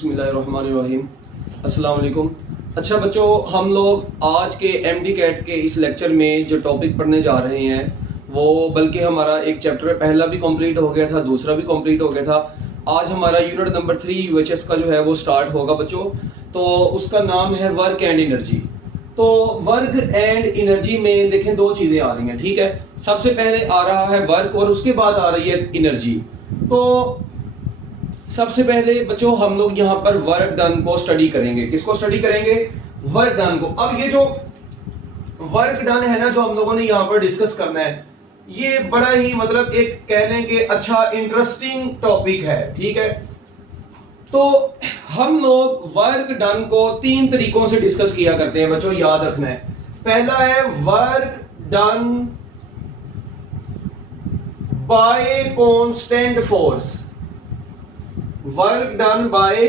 बिस्मिल्लाहिर्रहमानिर्रहीम। अस्सलाम वालेकुम। अच्छा बच्चों, हम लोग आज के एमडी कैट के इस लेक्चर में जो टॉपिक पढ़ने जा रहे हैं वो बल्कि हमारा एक चैप्टर पहला भी कंप्लीट हो गया था, दूसरा भी कंप्लीट हो गया था। आज हमारा यूनिट नंबर 3 यूएचएस का जो है वो स्टार्ट होगा बच्चों। तो उसका नाम है वर्क एंड एनर्जी। तो वर्क एंड एनर्जी में देखें दो चीज़ें आ रही हैं, ठीक है। सबसे पहले आ रहा है वर्क और उसके बाद आ रही है एनर्जी। तो सबसे पहले बच्चों हम लोग यहाँ पर वर्क डन को स्टडी करेंगे। किसको स्टडी करेंगे? वर्क डन को। अब ये जो वर्क डन है ना, जो हम लोगों ने यहाँ पर डिस्कस करना है, ये बड़ा ही मतलब एक कह लें कि अच्छा इंटरेस्टिंग टॉपिक है, ठीक है। तो हम लोग वर्क डन को 3 तरीकों से डिस्कस किया करते हैं बच्चों, याद रखना है। पहला है work done by constant force. Work done by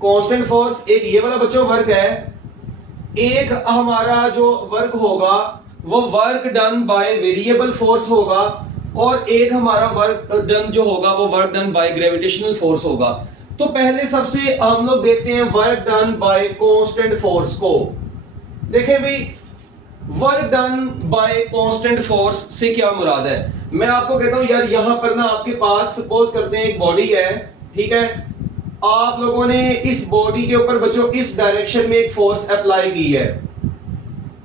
constant force, एक ये वाला बच्चों वर्क है। एक हमारा जो वर्क होगा वो work done by variable force होगा, और एक हमारा वर्क डन जो होगा वो work done by gravitational force होगा। तो पहले सबसे हम लोग देखते हैं work done by constant force को। देखें भाई, work done by constant force से क्या मुराद है। मैं आपको कहता हूं यार, यहां पर ना आपके पास सपोज करते हैं एक बॉडी है, ठीक है। आप लोगों ने इस बॉडी के ऊपर बच्चों इस डायरेक्शन में एक फोर्स अप्लाई की है।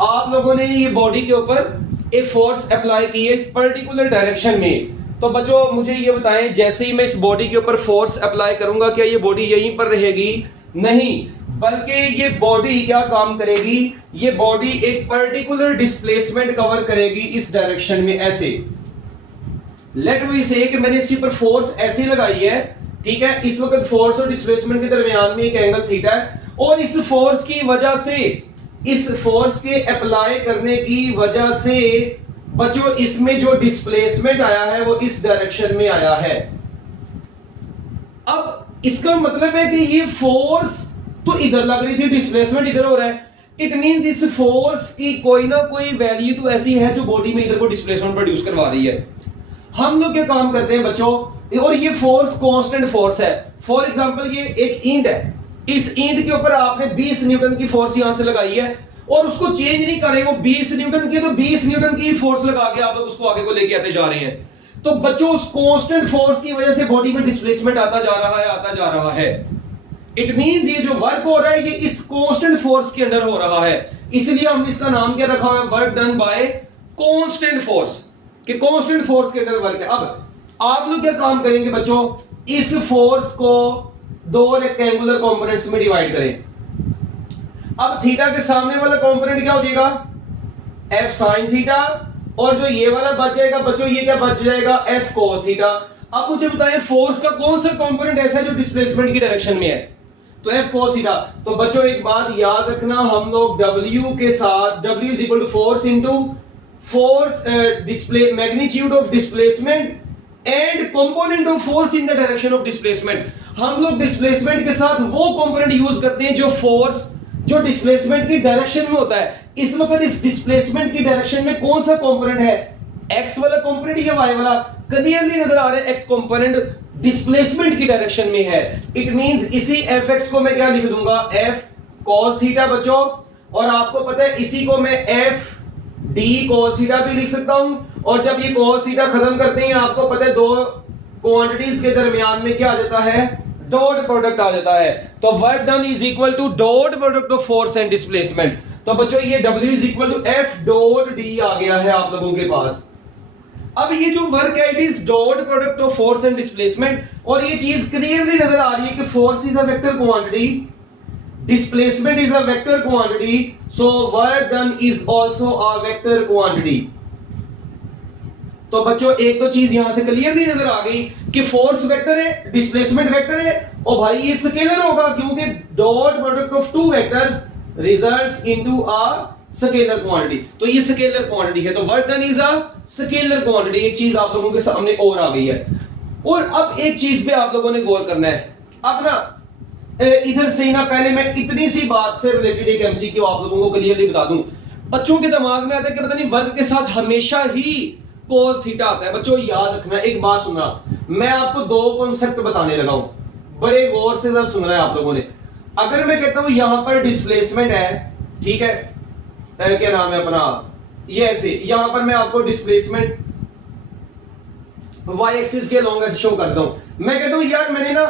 आप लोगों ने ये बॉडी के ऊपर एक फोर्स अप्लाई की है इस पर्टिकुलर डायरेक्शन में। तो बच्चों मुझे ये बताएं, जैसे ही मैं इस बॉडी के ऊपर फोर्स अप्लाई करूंगा, क्या ये बॉडी यहीं पर रहेगी? नहीं, बल्कि ये बॉडी क्या काम करेगी? ये बॉडी एक पर्टिकुलर डिस्प्लेसमेंट कवर करेगी इस डायरेक्शन में, ऐसे। लेट वी से कि मैंने इसके ऊपर फोर्स ऐसे लगाई है, ठीक है। इस वक्त फोर्स और डिस्प्लेसमेंट के दरमियान में एक एंगल थीटा है, और इस फोर्स की वजह से, इस फोर्स के अप्लाई करने की वजह से बच्चों इसमें जो डिस्प्लेसमेंट आया है वो इस डायरेक्शन में आया है। अब इसका मतलब है कि ये फोर्स तो इधर लग रही थी, डिस्प्लेसमेंट इधर हो रहा है। इट मींस इस फोर्स की कोई ना कोई वैल्यू तो ऐसी है जो बॉडी में इधर को डिस्प्लेसमेंट प्रोड्यूस करवा रही है। हम लोग क्या काम करते हैं बच्चों, और ये फोर्स कांस्टेंट फोर्स है। फॉर एग्जांपल ये एक ईंट है, इस ईंट के ऊपर आपने 20 न्यूटन की फोर्स यहां से लगाई है, और उसको चेंज नहीं कर रहे। वो 20 न्यूटन की, तो 20 न्यूटन की फोर्स लगा के आप लोग उसको आगे को लेके आते जा रहे हैं। तो बच्चों उस कांस्टेंट फोर्स की वजह से बॉडी में डिस्प्लेसमेंट आता जा रहा है, आता जा रहा है। इट मींस ये जो वर्क हो रहा है ये इस कांस्टेंट फोर्स के अंडर हो रहा है। इसलिए हमने इसका नाम क्या रखा है? Work done by constant force, कि कांस्टेंट फोर्स के अंडर वर्क है। अब आप लोग क्या काम करेंगे बच्चों, इस फोर्स को 2 रेक्टेंगुलर कंपोनेंट्स में डिवाइड करें। अब थीटा के सामने वाला कंपोनेंट क्या हो जाएगा? एफ साइन थीटा, और जो ये वाला बच जाएगा बच्चों, ये क्या बच जाएगा? F cos theta. अब मुझे बताएं फोर्स का कौन सा कंपोनेंट ऐसा है जो डिस्प्लेसमेंट की डायरेक्शन में है? तो एफ कोस थीटा। तो बच्चों एक बात याद रखना, हम लोग W के साथ, W is equal to force into force display magnitude of displacement and component of force in the direction of displacement. हम लोग डिस्प्लेसमेंट के साथ वो कंपोनेंट यूज करते हैं जो फोर्स जो डिस्प्लेसमेंट की डायरेक्शन में होता है। इस वक्त इस डिस्प्लेसमेंट की डायरेक्शन में कौन सा कंपोनेंट है? एक्स वाला कंपोनेंट या वाई वाला? क्लियरली नजर आ रहा है एक्स कंपोनेंट डिस्प्लेसमेंट की डायरेक्शन में है। इट मींस इसी एफ एक्स को मैं क्या लिख दूंगा? एफ कॉस थीटा बच्चों, और आपको पता है इसी को मैं एफ डी कॉस थीटा भी लिख सकता हूं। और जब ये कॉस थीटा खत्म करते हैं, आपको पता है 2 क्वांटिटीज के दरमियान में क्या आ जाता है? डॉट प्रोडक्ट आ जाता है। तो work done is equal to dot product of force and displacement. तो बच्चों ये W is equal to F dot D आ गया है आप लोगों के पास। अब ये जो वर्क है it is dot product of force and displacement, और ये चीज क्लियरली नजर आ रही है कि force is a vector quantity, displacement is a vector quantity, so work done is also a vector quantity। तो बच्चों एक तो चीज यहां से क्लियरली नजर आ गई कि फोर्स वेक्टर है, डिस्प्लेसमेंट वेक्टर है, और भाई ये स्केलर होगा क्योंकि dot product of 2 vectors results into a scalar quantity. तो ये स्केलर क्वांटिटी है, तो work done is a scalar quantity. एक चीज आप लोगों के सामने और आ गई है। और अब एक चीज पे आप लोगों ने गौर करना है। अब ना इधर से ना पहले मैं इतनी सी बात से रिलेटेड एक एमसीक्यू आप लोगों को क्लियरली बता दूं। बच्चों के दिमाग में आता है कि पता नहीं वर्क के साथ हमेशा ही कोस थीटा आता है। बच्चों याद रखना, एक बात सुनना, मैं आपको 2 कॉन्सेप्ट बताने लगा हूं। बड़े गौर से जरा सुनना है आप लोगों ने। अगर मैं कहता हूं यहां पर डिस्प्लेसमेंट है, ठीक है, क्या नाम है अपना, ये ऐसे यहां पर मैं आपको डिस्प्लेसमेंट y एक्सिस के लॉन्ग ऐसे शो करता हूं। मैं कहता हूं यार मैंने ना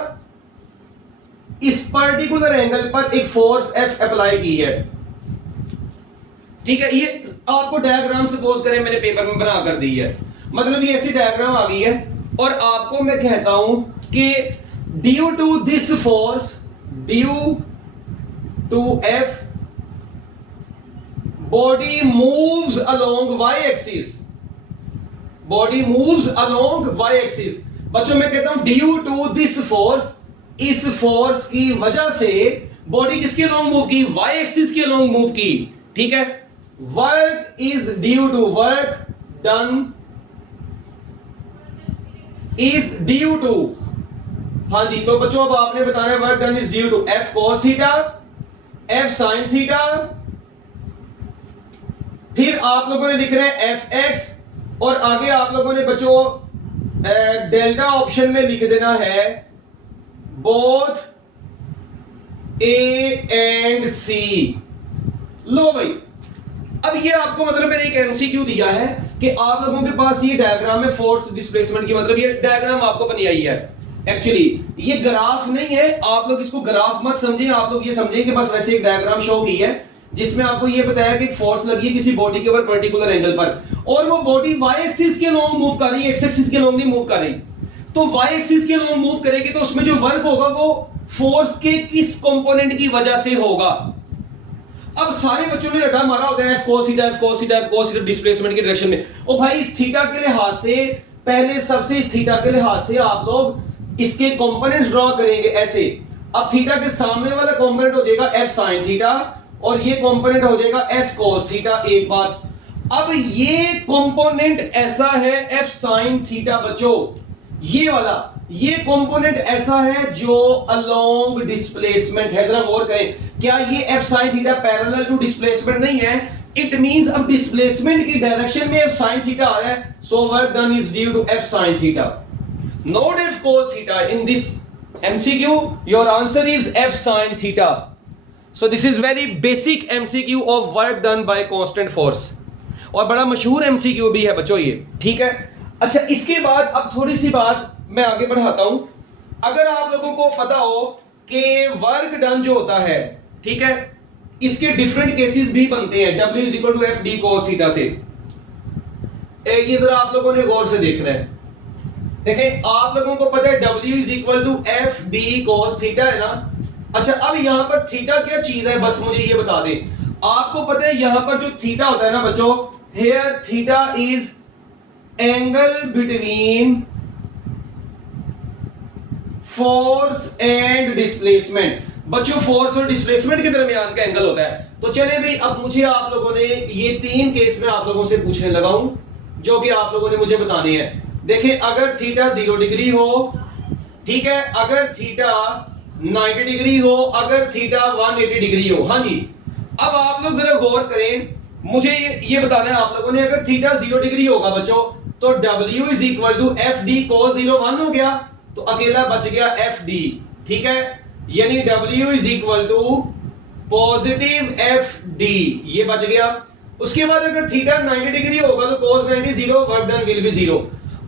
इस पर्टिकुलर एंगल पर एक फोर्स F अप्लाई की है, ठीक है। ये आपको डायग्राम सपोज करें मैंने पेपर में बना कर दी है, मतलब ये ऐसी डायग्राम आ गई है और आपको मैं कहता हूं कि due to this force, due to F body moves along y axis, body moves along y axis। बच्चों मैं कहता हूं ड्यू टू दिस फोर्स, इस फोर्स की वजह से बॉडी किसके अलोंग मूव की, y एक्सिस के अलोंग मूव की, ठीक है। Work is due to, work done is due to, हाँ जी। तो बच्चों अब आपने बताना है work done is due to F cos theta, F sin theta, फिर आप लोगों ने लिख रहे हैं Fx, और आगे आप लोगों ने बच्चों डेल्टा ऑप्शन में लिख देना है बोथ A एंड C। लो भाई, अब ये आपको मतलब मैंने एक एमसीक्यू दिया है कि आप लोगों के पास ये डायग्राम है फोर्स डिस्प्लेसमेंट की, मतलब ये डायग्राम आपको बनी आई है। एक्चुअली ये ग्राफ नहीं है, आप लोग इसको ग्राफ मत समझें, आप लोग ये समझें कि बस वैसे एक डायग्राम शो की है जिसमें आपको ये बताया कि फोर्स लगी है किसी बॉडी के ऊपर पर्टिकुलर एंगल पर, और वो बॉडी y एक्सिस के अलोंग मूव कर रही है, x एक्सिस के अलोंग नहीं मूव कर रही। तो y एक्सिस के अलोंग मूव करेगी तो उसमें जो वर्क होगा वो फोर्स के किस कंपोनेंट की वजह से होगा। अब सारे बच्चों ने रटा मारा होता है F cos theta, F cos theta, F cos theta displacement के डायरेक्शन में। ओ भाई इस थीटा के लिहाज से पहले सबसे इस थीटा के लिहाज से आप लोग इसके कंपोनेंट्स ड्रॉ करेंगे ऐसे। अब थीटा के सामने वाला कंपोनेंट हो जाएगा F sin थीटा और ये कंपोनेंट हो जाएगा F cos थीटा। एक बात, अब ये कंपोनेंट ऐसा है F sin थीटा बच्चों, ये वाला ये कंपोनेंट ऐसा है जो अलोंग डिस्प्लेसमेंट है। जरा गौर करें, क्या ये F sin theta parallel to displacement नहीं है? इट मींस अब डिस्प्लेसमेंट की डायरेक्शन में F sin थीटा आ रहा है, so work done is due to F sin theta, not F cos theta. In this MCQ your answer is F sin theta. So this is very basic MCQ of work done by constant force, और बड़ा मशहूर MCQ भी है बच्चों ये, ठीक है। अच्छा इसके बाद अब थोड़ी सी बात मैं आगे बढ़ाता हूं। अगर आप लोगों को पता हो कि वर्क डन जो होता है, ठीक है, इसके डिफरेंट केसेस भी बनते हैं W is equal to F D cos theta से। ये जरा आप लोगों ने गौर से देखना है। देखें आप लोगों को पता है W is equal to F D cos theta है ना। अच्छा अब यहां पर थीटा क्या चीज है, बस मुझे ये बता दें। आपको पता है यहां पर जो थीटा होता है ना बच्चों, here theta is angle between force and displacement. बच्चों फोर्स और डिस्प्लेसमेंट के दरमियान का एंगल होता है। तो चले भाई अब मुझे आप लोगों ने ये तीन केस में आप लोगों से पूछने लगा हूं जो कि आप लोगों ने मुझे बताने हैं। देखिए अगर थीटा 0 डिग्री हो, ठीक है, अगर थीटा 90 डिग्री हो, अगर थीटा 180 डिग्री हो। हाँ जी, अब आप लोग जरा गौर करें, मुझे ये बताना है आप लोगों ने, अगर थीटा 0 डिग्री होगा बच्चों तो W is equal to FD cos 0 1 हो गया, तो अकेला बच गया FD, ठीक है, यानी W is equal to positive FD, ये बच गया। उसके बाद अगर थीटा 90 डिग्री होगा तो cos 90 0, work done will be 0।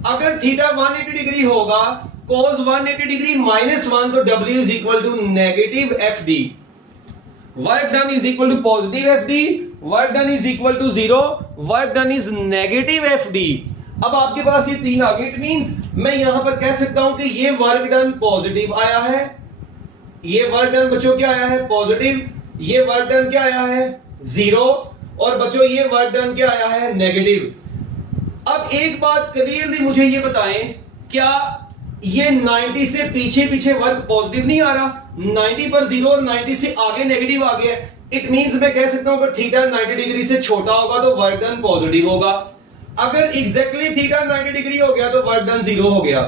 अगर थीटा 180 डिग्री होगा, cos 180 डिग्री -1, तो W is equal to negative FD, work done is equal to positive FD, work done is equal to 0, work done is negative FD। अब आपके पास ये तीन आ गए, it means मैं यहां पर कह सकता हूं कि ये वर्क डन पॉजिटिव आया है, ये वर्क डन बच्चों क्या आया है पॉजिटिव, ये वर्क डन क्या आया है 0, और बच्चों ये वर्क डन क्या आया है नेगेटिव। अब एक बात क्लियरली मुझे ये बताएं, क्या ये 90 से पीछे पीछे वर्क पॉजिटिव नहीं आ रहा, 90 पर 0 और 90 से आगे नेगेटिव आ गया। इट मींस मैं कह सकता हूं अगर थीटा 90 डिग्री से छोटा होगा तो वर्क डन पॉजिटिव होगा, अगर एग्जैक्टली थीटा 90 डिग्री हो गया तो वर्क डन 0 हो गया।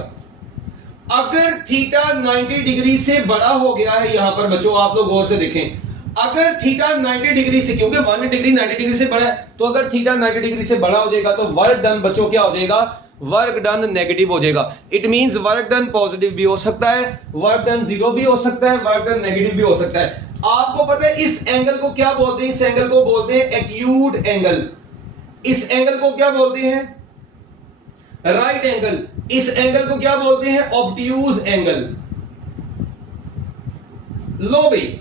अगर थीटा 90 डिग्री से बड़ा हो गया है, यहां पर बच्चों आप लोग गौर से देखें, अगर थीटा 90 डिग्री से, क्योंकि 1 डिग्री 90 डिग्री से बड़ा है, तो अगर थीटा 90 डिग्री से बड़ा हो जाएगा तो वर्क डन बच्चों क्या हो जाएगा वर्क डन नेगेटिव हो जाएगा। It means work done positive भी हो सकता है, वर्क डन 0 भी हो सकता है, वर्क डन नेगेटिव भी हो सकता है। आपको पता है इस एंगल को क्या बोलते हैं? इस एंगल को बोलते हैं एक्यूट एंगल। इस एंगल को क्या बोलते हैं? Right angle. इस एंगल को क्या बोलते हैं? Obtuse angle. लो भाई,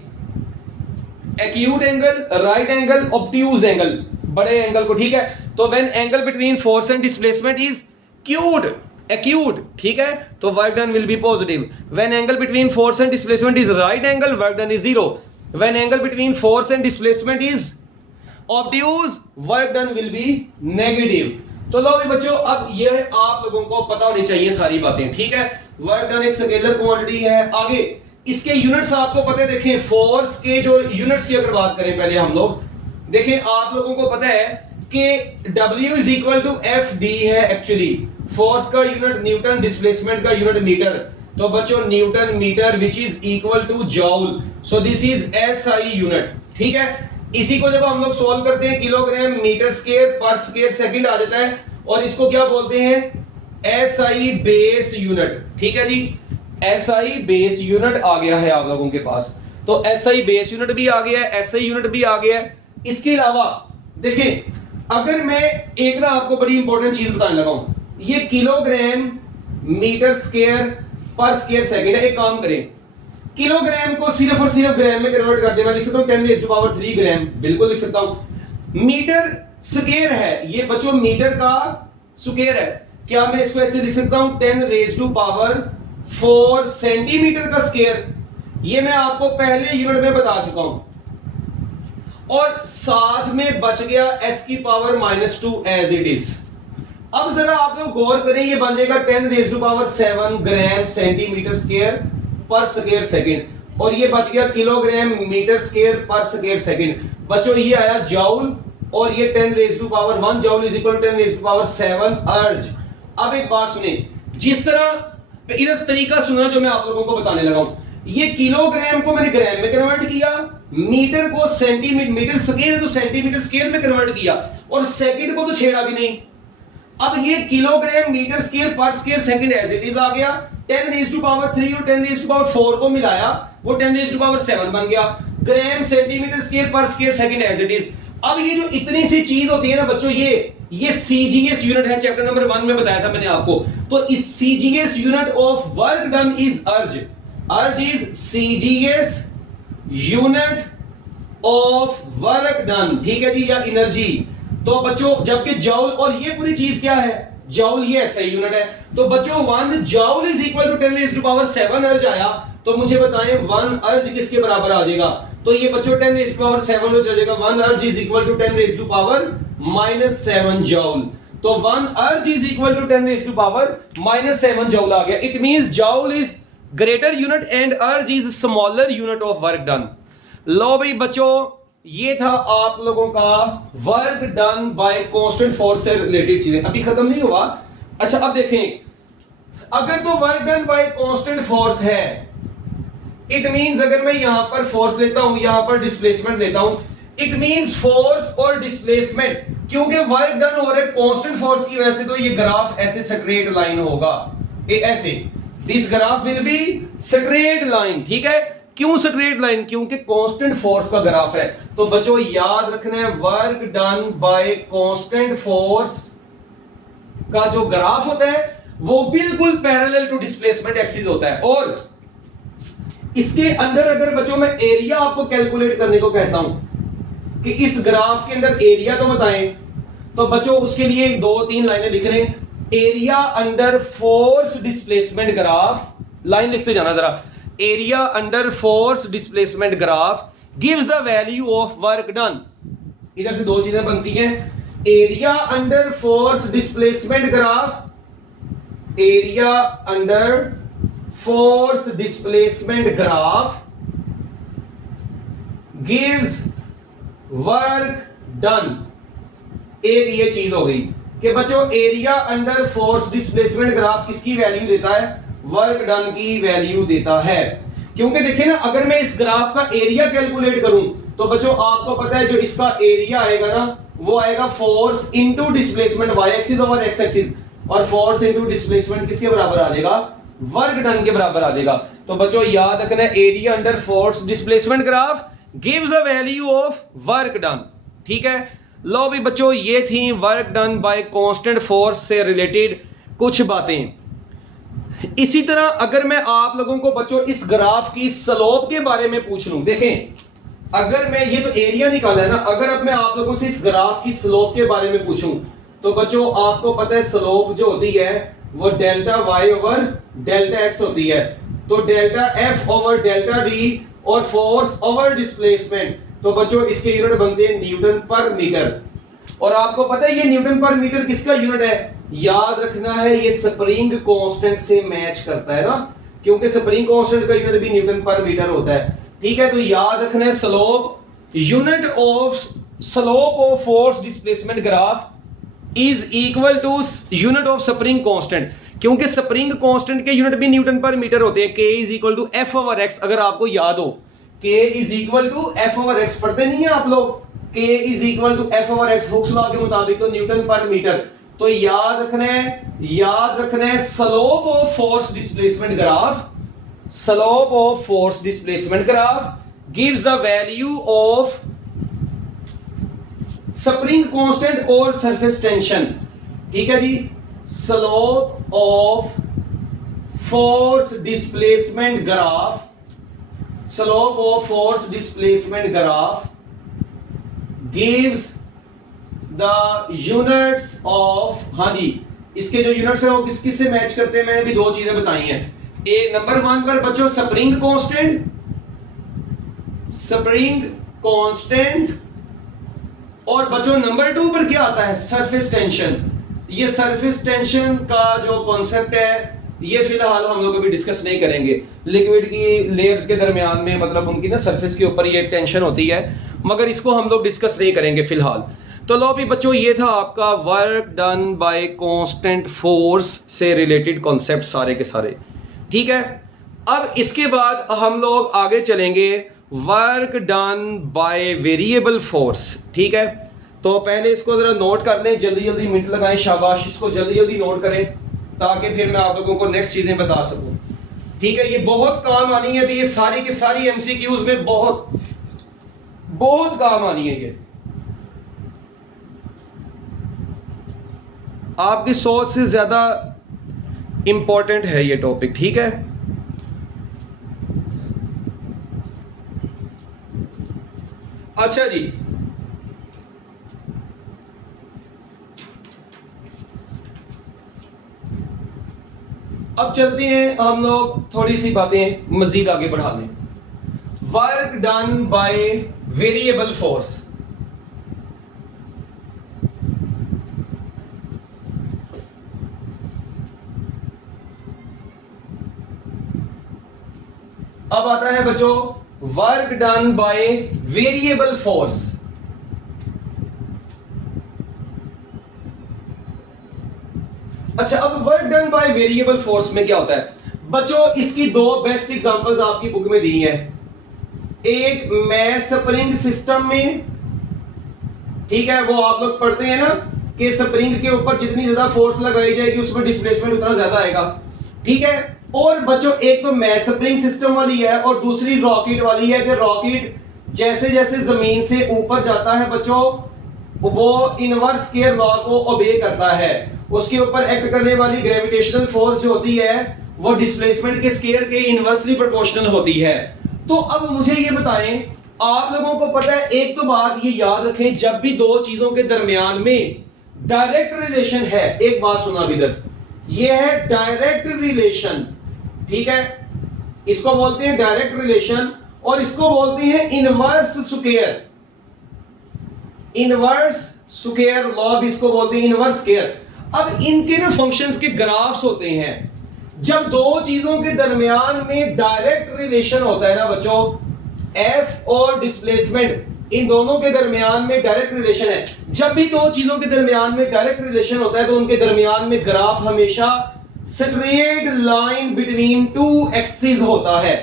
acute angle, right angle, obtuse angle, बड़े एंगल को, ठीक है। तो when angle between force and displacement is acute, ठीक है, तो work done will be positive. When angle between force and displacement is right angle, work done is 0। When angle between force and displacement is obtuse, work done will be negative. तो लो भी बच्चों, अब ये आप लोगों को पता होनी चाहिए सारी बातें, ठीक है। वर्क डन एक स्केलर क्वांटिटी है। आगे इसके यूनिट्स आपको पता है, देखें फोर्स के जो यूनिट्स की अगर बात करें पहले हम लोग, देखें आप लोगों को पता है कि W is equal to FD है। एक्चुअली फोर्स का यूनिट न्यूटन, डिस्प्लेसमेंट का यूनिट मीटर। तो बच्चों newton metre which is equal to joule, so this is SI unit, ठीक है। इसी को जब हम लोग सॉल्व करते हैं किलोग्राम मीटर स्क्वायर पर स्क्वायर सेकंड आ जाता है, और इसको क्या बोलते हैं? SI बेस यूनिट, ठीक है जी। SI बेस यूनिट आ गया है आप लोगों के पास। तो SI बेस यूनिट भी आ गया है, SI यूनिट भी आ गया है। इसके अलावा देखें, अगर मैं एक ना आपको बड़ी इंपॉर्टेंट चीज बताने लगा हूं, ये किलोग्राम मीटर स्क्वायर पर स्क्वायर सेकंड है। एक काम करें, किलोग्राम को सिर्फ और सिर्फ ग्राम में कन्वर्ट कर दे। मैं लिख सकता हूं 10⁻³ ग्राम, बिल्कुल लिख सकता हूं। मीटर स्क्वायर है ये बच्चों, मीटर का स्क्वायर है। क्या मैं इसको ऐसे लिख सकता हूं 10⁻⁴ सेंटीमीटर का स्क्वायर? ये मैं आपको पहले यूनिट में बता चुका हूं। और साथ में बच गया s⁻⁻² एज इट इज। अब जरा आप लोग गौर करें, ये बन जाएगा 10⁻⁷ ग्राम सेंटीमीटर स्क्वायर पर स्क्वायर सेकंड, और ये बच गया किलोग्राम मीटर स्क्वायर पर स्क्वायर सेकंड। बच्चों ये आया जॉल, और ये 10⁻⁴ जॉल इज इक्वल 10⁻⁷ अर्ज। अब एक बात सुने, जिस तरह इधर तरीका सुनना जो मैं आप लोगों को बताने लगा हूं, ये किलोग्राम को मैंने ग्राम में कन्वर्ट किया, मीटर को सेंटीमीटर, मीटर स्क्वायर तो सेंटीमीटर स्क्वायर में कन्वर्ट किया, और सेकंड को तो छेड़ा भी नहीं। अब ये किलोग्राम मीटर स्क्वायर पर square second as it is आ गया। 10⁻³ और 10⁻⁴ को मिलाया, वो 10⁻⁷ बन गया। ग्राम सेंटीमीटर स्क्वायर पर square second as it is. अब ये जो इतनी सी चीज होती है ना बच्चों, ये CGS यूनिट है, चैप्टर नंबर 1 में बताया था मैंने आपको। तो इस CGS unit of work done is अर्ज। अर्ज is CGS unit of work done, ठीक है जी, या एनर्जी। तो बच्चों जबकि जॉल, और ये पूरी चीज क्या है? जॉल, ये SI यूनिट है। तो बच्चों 1 जॉल इज इक्वल टू 10⁻⁷ अर्ज आया। तो मुझे बताएं 1 अर्ज किसके बराबर आ जाएगा? तो ये बच्चों 10⁻⁷ हो जाएगा। 1 अर्ज इज इक्वल टू 10⁻⁻⁷ जॉल। तो 1 erg is equal to 10⁻⁻⁷ joule आ गया। It means joule is greater unit and erg is smaller unit of work done. लो भाई बच्चों, ये था आप लोगों का work done by constant force से रिलेटेड चीजें। अभी खत्म नहीं हुआ। अच्छा अब देखें, अगर तो work done by constant force है, इट मींस अगर मैं यहां पर फोर्स लेता हूं, यहां पर डिस्प्लेसमेंट लेता हूं, इट मींस फोर्स और डिस्प्लेसमेंट, क्योंकि वर्क डन हो रहा है कांस्टेंट फोर्स की वजह से, तो ये ग्राफ ऐसे स्ट्रेट लाइन होगा, ये ऐसे, this graph will be straight line, ठीक है। क्यों स्ट्रेट लाइन? क्योंकि कांस्टेंट फोर्स का ग्राफ है। तो बच्चों याद रखना है, work done by constant force का जो ग्राफ होता है वो बिल्कुल पैरेलल टू डिस्प्लेसमेंट एक्सिस होता है। और इसके अंदर अगर बच्चों मैं एरिया आपको कैलकुलेट करने को कहता हूं कि इस ग्राफ के अंदर एरिया तो बताएं, तो बच्चों उसके लिए 2-3 लाइनें लिख रहे हैं। Area under force displacement graph, line लिखते जाना जरा। Area under force displacement graph gives the value of work done. इधर से 2 चीजें बनती हैं, area under force displacement graph, area under force displacement graph gives work done. एक ये चीज हो गई कि बच्चों area under force displacement graph किसकी वैल्यू देता है? वर्क डन की वैल्यू देता है। क्योंकि देखिए ना, अगर मैं इस ग्राफ का एरिया कैलकुलेट करूं तो बच्चों आपको पता है जो इसका एरिया आएगा ना, वो आएगा force into displacement y axis over x axis. और फोर्स इनटू डिस्प्लेसमेंट किसके बराबर आ जाएगा, वर्क डन के बराबर आ जाएगा। तो बच्चों याद रखना है area under force displacement graph gives a value of work done. ठीक है, लो भी बच्चों ये थी work done by constant force से रिलेटेड कुछ बातें। इसी तरह अगर मैं आप लोगों को बच्चों इस ग्राफ की स्लोप के बारे में पूछ लूं, देखें अगर मैं ये तो एरिया निकाला है ना, अगर अब मैं आप लोगों से इस ग्राफ की स्लोप के बारे में पूछूं तो बच्चों आपको पता है स्लोप जो होती है वो delta Y over delta X होती है। तो delta F over delta D और फोर्स ओवर डिस्प्लेसमेंट, तो बच्चों इसके यूनिट बनते हैं न्यूटन पर मीटर। और आपको पता है ये न्यूटन पर मीटर किसका यूनिट है, याद रखना है ये स्प्रिंग कांस्टेंट से मैच करता है ना, क्योंकि स्प्रिंग कांस्टेंट का यूनिट भी न्यूटन पर मीटर होता है। ठीक है, तो याद रखना है slope of force displacement graph is equal to unit of spring constant, क्योंकि स्प्रिंग कांस्टेंट के यूनिट भी न्यूटन पर मीटर होते हैं। K is equal to F over X, अगर आपको याद हो K is equal to F over X, पढ़ते नहीं है आप लोग, K is equal to F over x Hooke's law के मुताबिक, तो न्यूटन पर मीटर। तो याद रखना है slope of force displacement graph, slope of force displacement graph gives the value of spring constant और सरफेस टेंशन। ठीक है जी, slope of force displacement graph, slope of force displacement graph gives the units of, हाँ जी इसके जो units है वो किस से मैच करते हैं, मैंने भी दो चीजें बताई हैं। एक नंबर 1 पर बच्चों स्प्रिंग कांस्टेंट, और बच्चों नंबर 2 पर क्या आता है, सरफेस टेंशन। ये सरफेस टेंशन का जो कॉन्सेप्ट है ये फिलहाल हम लोग अभी डिस्कस नहीं करेंगे। लिक्विड की लेयर्स के दरमियान में मतलब उनकी ना सरफेस के ऊपर ये टेंशन होती है, मगर इसको हम लोग डिस्कस नहीं करेंगे फिलहाल। तो लो भी बच्चों ये था आपका work done by constant force से रिलेटेड कॉन्सेप्ट सारे के सारे। ठीक है, अब इसके बाद हम लोग आगे चलेंगे work done by variable force. ठीक है, तो पहले इसको जरा नोट कर लें, जल्दी जल्दी मिनट लगाएं, शाबाश, इसको जल्दी जल्दी नोट करें ताकि फिर मैं आप लोगों को नेक्स्ट चीजें बता सकूं। ठीक है, ये बहुत काम आनी है अभी, ये सारी की सारी एमसीक्यूज में बहुत काम आनी है, ये आपकी सोच से ज्यादा इंपॉर्टेंट है ये टॉपिक। ठीक है, अच्छा जी, अब चलते हैं हम लोग थोड़ी सी बातें मजीद आगे बढ़ा लें। Work done by variable force, अब आता है बच्चों work done by variable force. अच्छा, अब work done by variable force में क्या होता है बच्चों, इसकी दो बेस्ट एग्जांपल्स आपकी बुक में दी है। एक मैस स्प्रिंग सिस्टम में, ठीक है, वो आप लोग पढ़ते हैं ना कि स्प्रिंग के ऊपर जितनी ज्यादा फोर्स लगाई जाएगी उसमें डिस्प्लेसमेंट उतना ज्यादा आएगा। ठीक है, और बच्चों एक तो मैस स्प्रिंग सिस्टम वाली है और दूसरी रॉकेट वाली है कि रॉकेट जैसे जैसे जमीन से ऊपर जाता है बच्चों वो इनवर्स स्केयर लॉ को ओबे करता है, उसके ऊपर एक्ट करने वाली ग्रेविटेशनल फोर्स जो होती है वो डिस्प्लेसमेंट के स्केयर के इनवर्सली प्रोपोर्शनल होती है। तो अब मुझे ये बताएं, आप लोगों को पता है, एक तो बात ये याद रखें, जब भी दो चीजों के दरमियान में डायरेक्ट रिलेशन है, एक बात सुना इधर, ये है डायरेक्ट रिलेशन। ठीक है, इसको बोलते हैं डायरेक्ट रिलेशन और इसको बोलते हैं inverse square, inverse square law भी इसको बोलते हैं, इनवर्स स्क्वायर। अब इनके ना फंक्शंस के ग्राफ्स होते हैं, जब दो चीजों के दरमियान में डायरेक्ट रिलेशन होता है ना बच्चों, एफ और डिस्प्लेसमेंट, इन दोनों के दरमियान में डायरेक्ट रिलेशन है। जब भी दो चीजों के दरमियान में डायरेक्ट रिलेशन होता है तो उनके दरमियान में ग्राफ हमेशा straight line between two axis होता है।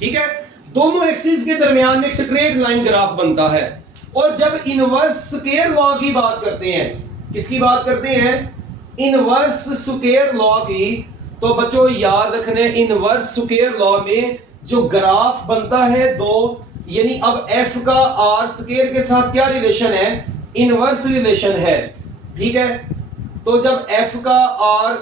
ठीक है, दोनों एक्सिस के दरमियान में एक स्ट्रेट लाइन ग्राफ बनता है। और जब इनवर्स स्क्वायर लॉ की बात करते हैं, किसकी बात करते हैं, इनवर्स स्क्वायर लॉ की, तो बच्चों याद रखने इनवर्स स्क्वायर लॉ में जो ग्राफ बनता है दो, यानी अब f का r स्क्वायर के साथ क्या रिलेशन है, इनवर्स रिलेशन है, ठीक है। तो जब f का r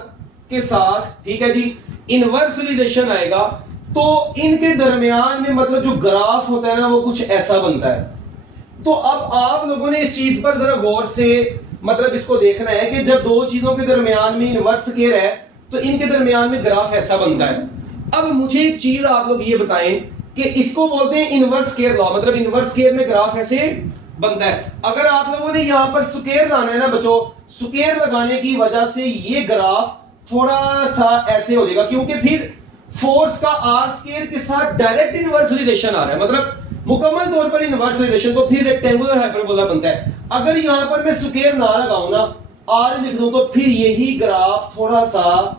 के साथ, ठीक है जी, इनवर्स रिलेशन आएगा तो इनके दरमियान में मतलब जो ग्राफ होता है ना वो कुछ ऐसा बनता है। तो अब आप लोगों ने इस चीज पर जरा गौर से मतलब इसको देखना है कि जब दो चीजों के दरमियान में इनवर्स स्क्वायर है तो इनके दरमियान में ग्राफ ऐसा बनता है। अब मुझे एक चीज आप लोग ये बताएं कि इसको बोलते हैं इनवर्स स्क्वायर लॉ, मतलब इनवर्स स्क्वायर में ग्राफ ऐसे बनता है। अगर आप लोगों ने यहां पर स्क्वायर लाना है ना बच्चों, स्क्वायर लगाने की वजह से ये ग्राफ थोड़ा सा ऐसे हो जाएगा, क्योंकि फिर फोर्स का आर स्क्वायर के साथ डायरेक्ट इनवर्स रिलेशन आ रहा है, मतलब मुकम्मल तौर पर इनवर्स रिलेशन, तो फिर रेक्टेंगुलर हाइपरबोला बनता है। अगर यहां पर मैं स्क्वायर ना लगाऊं ना, आर लिख दूं, तो फिर यही ग्राफ थोड़ा सा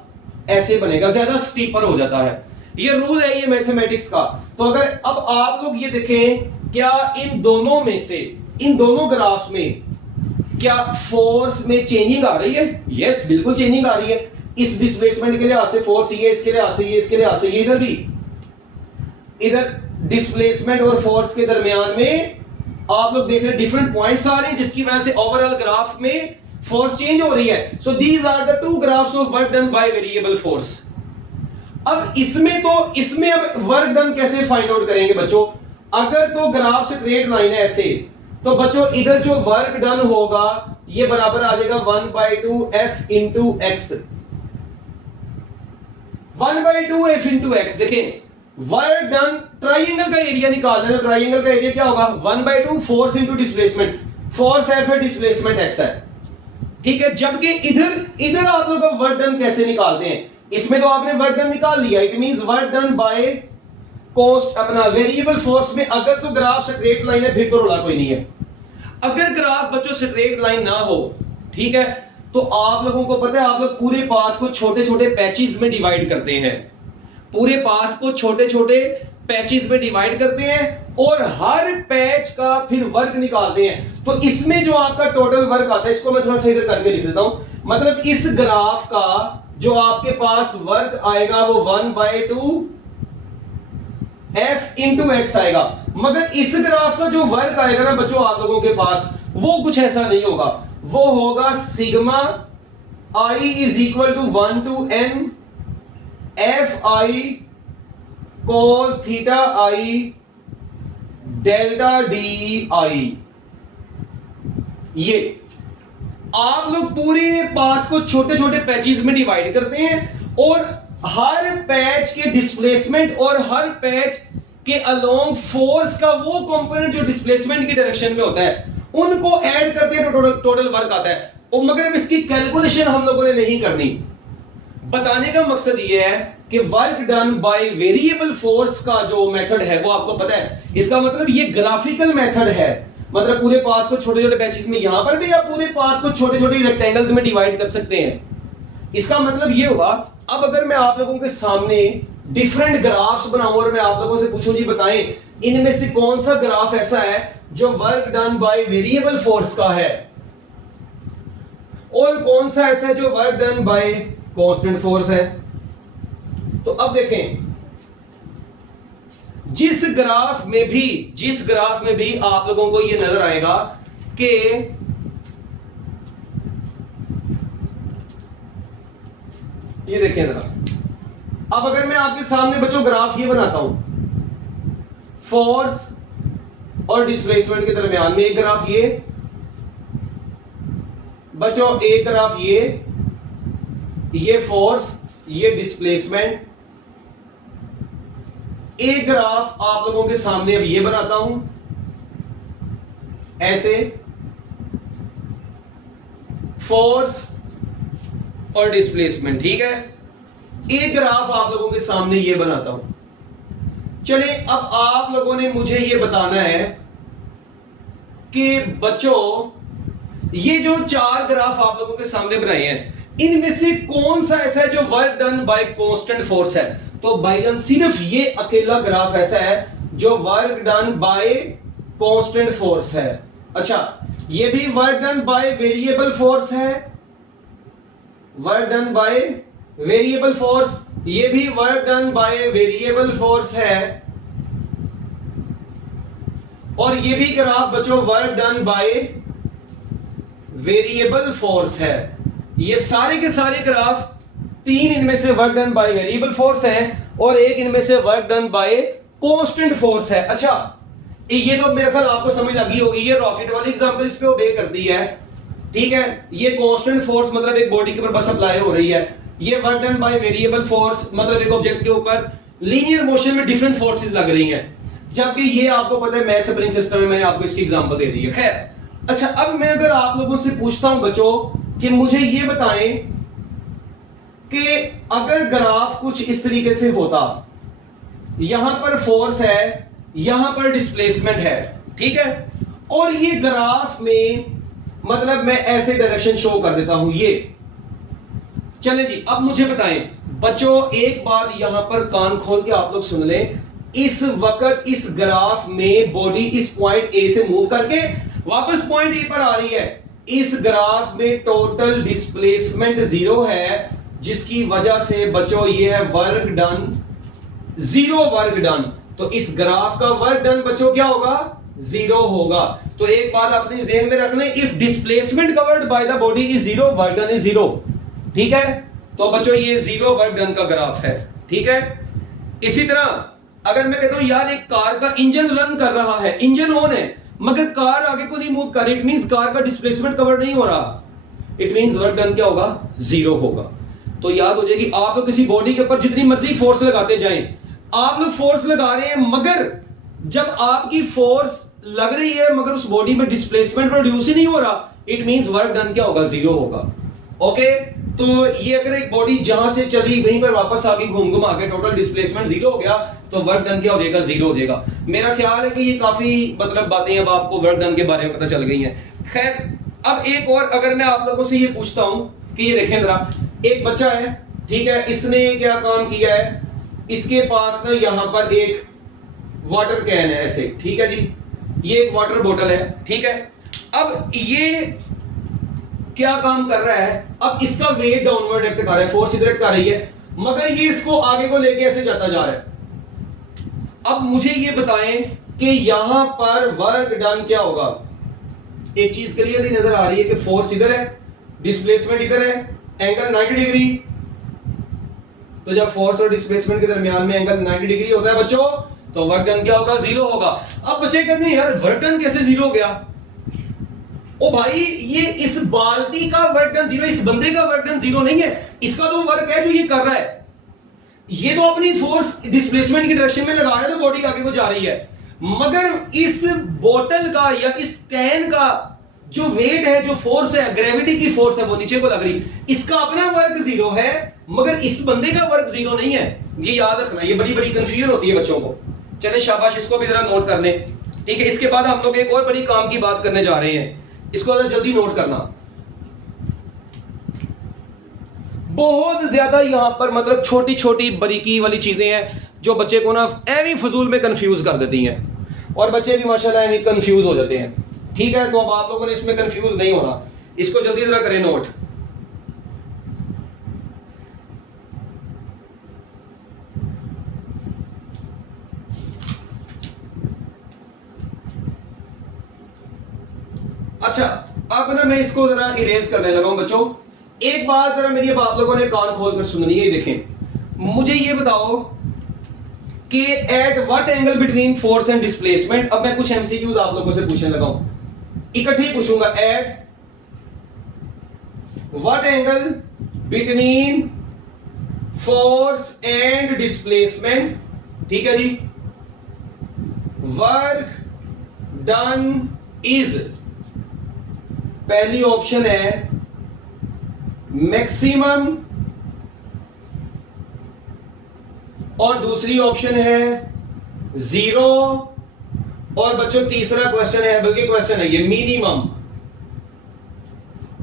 ऐसे बनेगा, ज्यादा स्टीपर हो जाता है। ये रूल है ये मैथमेटिक्स का। तो अगर अब आप लोग ये देखें, क्या इन दोनों में से, इन दोनों ग्राफ्स में क्या फोर्स में चेंजिंग आ रही है? यस, बिल्कुल चेंजिंग आ रही है। इस डिस्प्लेसमेंट के लिहाज से फोर्स ये, इसके लिहाज से ये, इसके लिहाज से ये, इधर भी, इधर डिस्प्लेसमेंट और फोर्स के दरमियान में आप लोग देख रहे हैं डिफरेंट पॉइंट्स आ रहे हैं, जिसकी वजह से ओवरऑल ग्राफ में फोर्स चेंज हो रही है। So these are the two graphs of work done by variable force. अब इसमें अब वर्क डन कैसे फाइंड आउट करेंगे बच्चों? अगर तो ग्राफ से स्ट्रेट लाइन है ऐसे, तो बच्चों इधर जो वर्क डन होगा ये बराबर आ जाएगा 1/2 f into x। 1/2 f into x। देखें वर्क डन, ट्राइंगल का एरिया निकालना है, ट्राइंगल का एरिया क्या होगा? 1/2 force into displacement, force f है, डिस्प्लेसमेंट x है, ठीक है। जबकि इधर आप लोग वर्क डन कैसे निकालते हैं? इसमें तो आपने वर्क डन निकाल लिया, it means work done by cost अपना वेरिएबल फोर्स में। अगर तो ग्राफ स्ट्रेट लाइन है फिर तो रोला कोई नहीं है। अगर ग्राफ बच्चों स्ट्रेट लाइन ना हो, ठीक है, तो आप लोगों को पता है आप लोग पूरे पाथ को छोटे छोटे पैचेस में डिवाइड करते हैं, पूरे पाथ को छोटे छोटे पैचेस में डिवाइड करते हैं और हर पैच का फिर वर्क निकालते हैं। तो इसमें जो आपका टोटल वर्क आता है, इसको मैं थोड़ा सा इधर करके लिख देता हूं, मतलब इस ग्राफ का जो आपके पास वर्क आएगा वो 1/2 f into x आएगा। मगर इस ग्राफ का जो वर्क आएगा ना बच्चों आप लोगों के पास, वो कुछ ऐसा नहीं होगा, वो होगा sigma i is equal to 1 to n fi cos theta i delta D I. ये आप लोग पूरे पाथ को छोटे छोटे पैचेस में डिवाइड करते हैं और हर पैच के डिस्प्लेसमेंट और हर पैच के अलोंग फोर्स का वो कंपोनेंट जो डिस्प्लेसमेंट की डायरेक्शन में होता है उनको ऐड करते हैं तो टोटल वर्क आता है। और मगर अब इसकी कैलकुलेशन हम लोगों ने नहीं करनी। बताने का मकसद ये है कि work done by variable force का जो मेथड है वो आपको पता है। इसका मतलब ये ग्राफिकल मेथड है, मतलब पूरे पाथ को छोटे छोटे पैचेस में, यहां पर भी आप पूरे पाथ को छोटे छोटे रेक्टेंगल्स में डिवाइड कर सकते हैं। इसका मतलब ये होगा, अब अगर मैं आप लोगों के सामने डिफरेंट ग्राफ्स बनाऊं और मैं आप लोगों से पूछूं जी बताएं इनमें से कौन सा ग्राफ ऐसा है जो work done by variable force का है और कौन सा ऐसा है जो work done by constant force है। तो अब देखें, जिस ग्राफ में भी आप लोगों को यह नजर आएगा कि ये देखिए जरा, अब अगर मैं आपके सामने बच्चों ग्राफ ये बनाता हूं फोर्स और डिस्प्लेसमेंट के दरमियान में, एक ग्राफ ये बच्चों, एक ग्राफ ये फोर्स, ये डिस्प्लेसमेंट, एक ग्राफ आप लोगों के सामने अब ये बनाता हूं ऐसे, फोर्स और डिस्प्लेसमेंट, ठीक है। एक ग्राफ आप लोगों के सामने ये बनाता हूं। चले अब आप लोगों ने मुझे ये बताना है कि बच्चों ये जो चार ग्राफ आप लोगों के सामने बनाए हैं इनमें से कौन सा ऐसा है जो work done by constant force है। तो भाईजान सिर्फ ये अकेला ग्राफ ऐसा है जो work done by constant force है। अच्छा, ये भी work done by variable force है work done by variable force, ये भी work done by variable force है, और ये भी ग्राफ बच्चों work done by variable force है। ये सारे के सारे ग्राफ, तीन इनमें से work done by variable force है और एक इनमें से work done by constant force है। अच्छा, ये तो मेरे ख्याल आपको समझ लगी होगी, ये रॉकेट वाली एग्जांपल इस पे ओबे करती है, ठीक है। ये कांस्टेंट फोर्स मतलब एक बॉडी के ऊपर बस अप्लाई हो रही है, ये work done by variable force मतलब एक ऑब्जेक्ट के ऊपर लीनियर मोशन में डिफरेंट फोर्सेस लग रही हैं, जबकि ये आपको पता है मैथ स्प्रिंग सिस्टम में मैंने आपको इसकी एग्जांपल दे दी है। खैर, अच्छा, अब मैं अगर आप लोगों से पूछता हूं बच्चों कि मुझे ये बताएं कि अगर ग्राफ कुछ इस तरीके से होता, यहां पर फोर्स है, यहां पर डिस्प्लेसमेंट है, ठीक है, और ये ग्राफ में मतलब मैं ऐसे डायरेक्शन शो कर देता हूं, ये चले जी। अब मुझे बताएं बच्चों, एक बात यहां पर कान खोल के आप लोग सुन लें, इस वक्त इस ग्राफ में बॉडी इस पॉइंट ए से मूव करके वापस पॉइंट ए पर आ रही है, इस ग्राफ में टोटल डिस्प्लेसमेंट 0 है, जिसकी वजह से बच्चों ये है वर्क डन 0 वर्क डन। तो इस ग्राफ का वर्क डन बच्चों क्या होगा? 0 होगा। तो एक बात अपने ज़हन में रख लें, if displacement covered by the body is 0, work done is 0, ठीक है। तो बच्चों ये 0 वर्क डन का ग्राफ है, ठीक है। इसी तरह अगर मैं कहता हूं यार एक कार का इंजन रन कर रहा है, इंजन ऑन है, मगर कार आगे को नहीं मूव कर रही, इट मींस कार का डिस्प्लेसमेंट कवर नहीं हो रहा, इट मींस वर्क डन क्या होगा? 0 होगा। तो याद हो जाएगी, आप लोग किसी बॉडी के ऊपर जितनी मर्जी फोर्स लगाते जाएं, आप लोग फोर्स लगा रहे हैं, मगर जब आपकी फोर्स लग रही है मगर उस बॉडी में डिस्प्लेसमेंट प्रोड्यूस ही नहीं हो रहा, इट मींस वर्क डन क्या होगा? 0 होगा। ओके, तो ये अगर एक बॉडी जहां से चली वहीं पर वापस आके घूम घुमा के टोटल डिस्प्लेसमेंट 0 हो गया, तो वर्क डन क्या हो जाएगा? 0 हो जाएगा। मेरा ख्याल है कि ये काफी मतलब बातें अब आपको वर्क डन के बारे में पता चल गई हैं। खैर, अब एक और अगर मैं आप लोगों से ये पूछता हूं कि ये देखें जरा, एक बच्चा है, ठीक है, इसने क्या काम किया है, इसके पास ना यहाँ पर एक वाटर कैन है ऐसे, ठीक है जी, ये एक वाटर बोतल है, ठीक है। अब ये क्या काम कर रहा है, अब इसका वेट डाउनवर्ड एक्ट कर रहा है, फोर्स इधर कर रही है, मगर ये इसको आगे को लेके ऐसे जाता जा रहा है। अब मुझे ये बताएं कि यहां पर वर्क डन क्या होगा? एक चीज क्लियरली नजर आ रही है कि फोर्स इधर है, डिस्प्लेसमेंट इधर है, एंगल 90 डिग्री। तो जब फोर्स और डिस्प्लेसमेंट के दरमियान में एंगल 90 डिग्री होता है बच्चों, तो वर्क डन क्या होगा? 0 होगा। अब बच्चे कहते हैं यार वर्क डन कैसे 0 हो गया? ओ भाई, ये इस बाल्टी का वर्क डन 0, इस बंदे का वर्क डन 0 नहीं है, इसका तो वर्क है जो ये कर रहा है। ये तो अपनी फोर्स डिस्प्लेसमेंट की डायरेक्शन में लगा रहा है, तो बॉडी आगे को जा रही है, मगर इस बोतल का या इस कैन का जो वेट है, जो फोर्स है, ग्रेविटी की फोर्स है, वो नीचे को लग रही, इसका अपना वर्क 0 है, मगर इस बंदे का वर्क 0 नहीं है। ये याद रखना, ये बड़ी बड़ी कंफ्यूजन होती है बच्चों को। चले शाबाश, इसको भी जरा नोट कर लें, ठीक है। इसके बाद हम लोग एक और बड़ी काम की बात करने जा रहे हैं, इसको जल्दी नोट करना। बहुत ज्यादा यहां पर मतलब छोटी छोटी बारीकी वाली चीजें हैं जो बच्चे को ना एवी फजूल में कंफ्यूज कर देती हैं, और बच्चे भी माशाल्लाह एवी कंफ्यूज हो जाते हैं, ठीक है। तो अब आप लोगों ने इसमें कंफ्यूज नहीं होना, इसको जल्दी जरा करें नोट। अच्छा, अब ना मैं इसको जरा इरेज करने लगा हूं बच्चों। एक बात जरा मेरी अब आप लोगों ने कान खोलकर सुननी है। देखें, मुझे ये बताओ कि at what angle between force and displacement, अब मैं कुछ एमसीक्यूज आप लोगों से पूछने लगा हूं, इकट्ठे ही पूछूंगा। At what angle between force and displacement, ठीक है जी, वर्क डन इज, पहली ऑप्शन है मैक्सिमम और दूसरी ऑप्शन है 0, और बच्चों तीसरा क्वेश्चन है, बल्कि क्वेश्चन है ये, मिनिमम।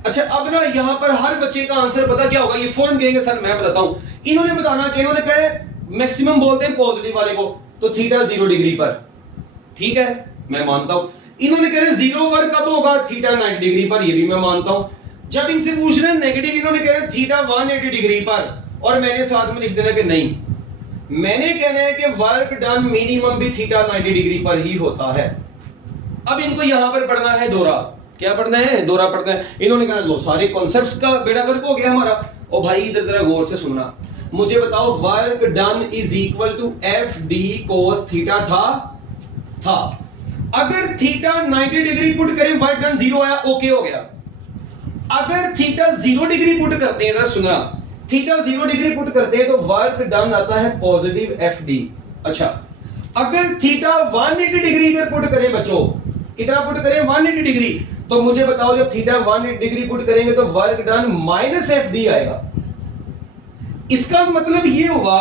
अच्छा, अब ना यहां पर हर बच्चे का आंसर पता क्या होगा? ये फौरन कहेंगे सर मैं बताता हूं। इन्होंने बताना कि इन्होंने कहा मैक्सिमम बोलते हैं पॉजिटिव वाले को, तो थीटा 0 डिग्री पर, ठीक है, मैं मानता हूं। इन्होंने कह रहे 0 वर्क कब होगा? थीटा 90 डिग्री पर, ये भी मैं मानता हूं। जब इनसे पूछ रहे हैं नेगेटिव, इन्होंने कह रहे थीटा 180 डिग्री पर, और मैंने साथ में लिख देना कि नहीं, मैंने कहना है कि वर्क डन मिनिमम भी थीटा 90 डिग्री पर ही होता है। अब इनको यहां पर पढ़ना है दौरा, क्या पढ़ना है, दौरा पढ़ना है। इन्होंने कहा लो सारे कॉन्सेप्ट्स का बेड़ा गर्क हो गया हमारा। ओ भाई इधर जरा गौर से सुनना, मुझे बताओ work done is equal to F D cos theta था। अगर थीटा 90 डिग्री पुट करें वर्क डन 0 आया, ओके हो गया। अगर थीटा 0 डिग्री पुट करते हैं, जरा सुनना, थीटा 0 डिग्री पुट करते हैं तो वर्क डन आता है पॉजिटिव एफ डी। अच्छा, अगर थीटा 180 डिग्री इधर पुट करें बच्चों, कितना पुट करें 180 डिग्री, तो मुझे बताओ जब थीटा 180 डिग्री पुट करेंगे तो work done minus F D आएगा। इसका मतलब ये हुआ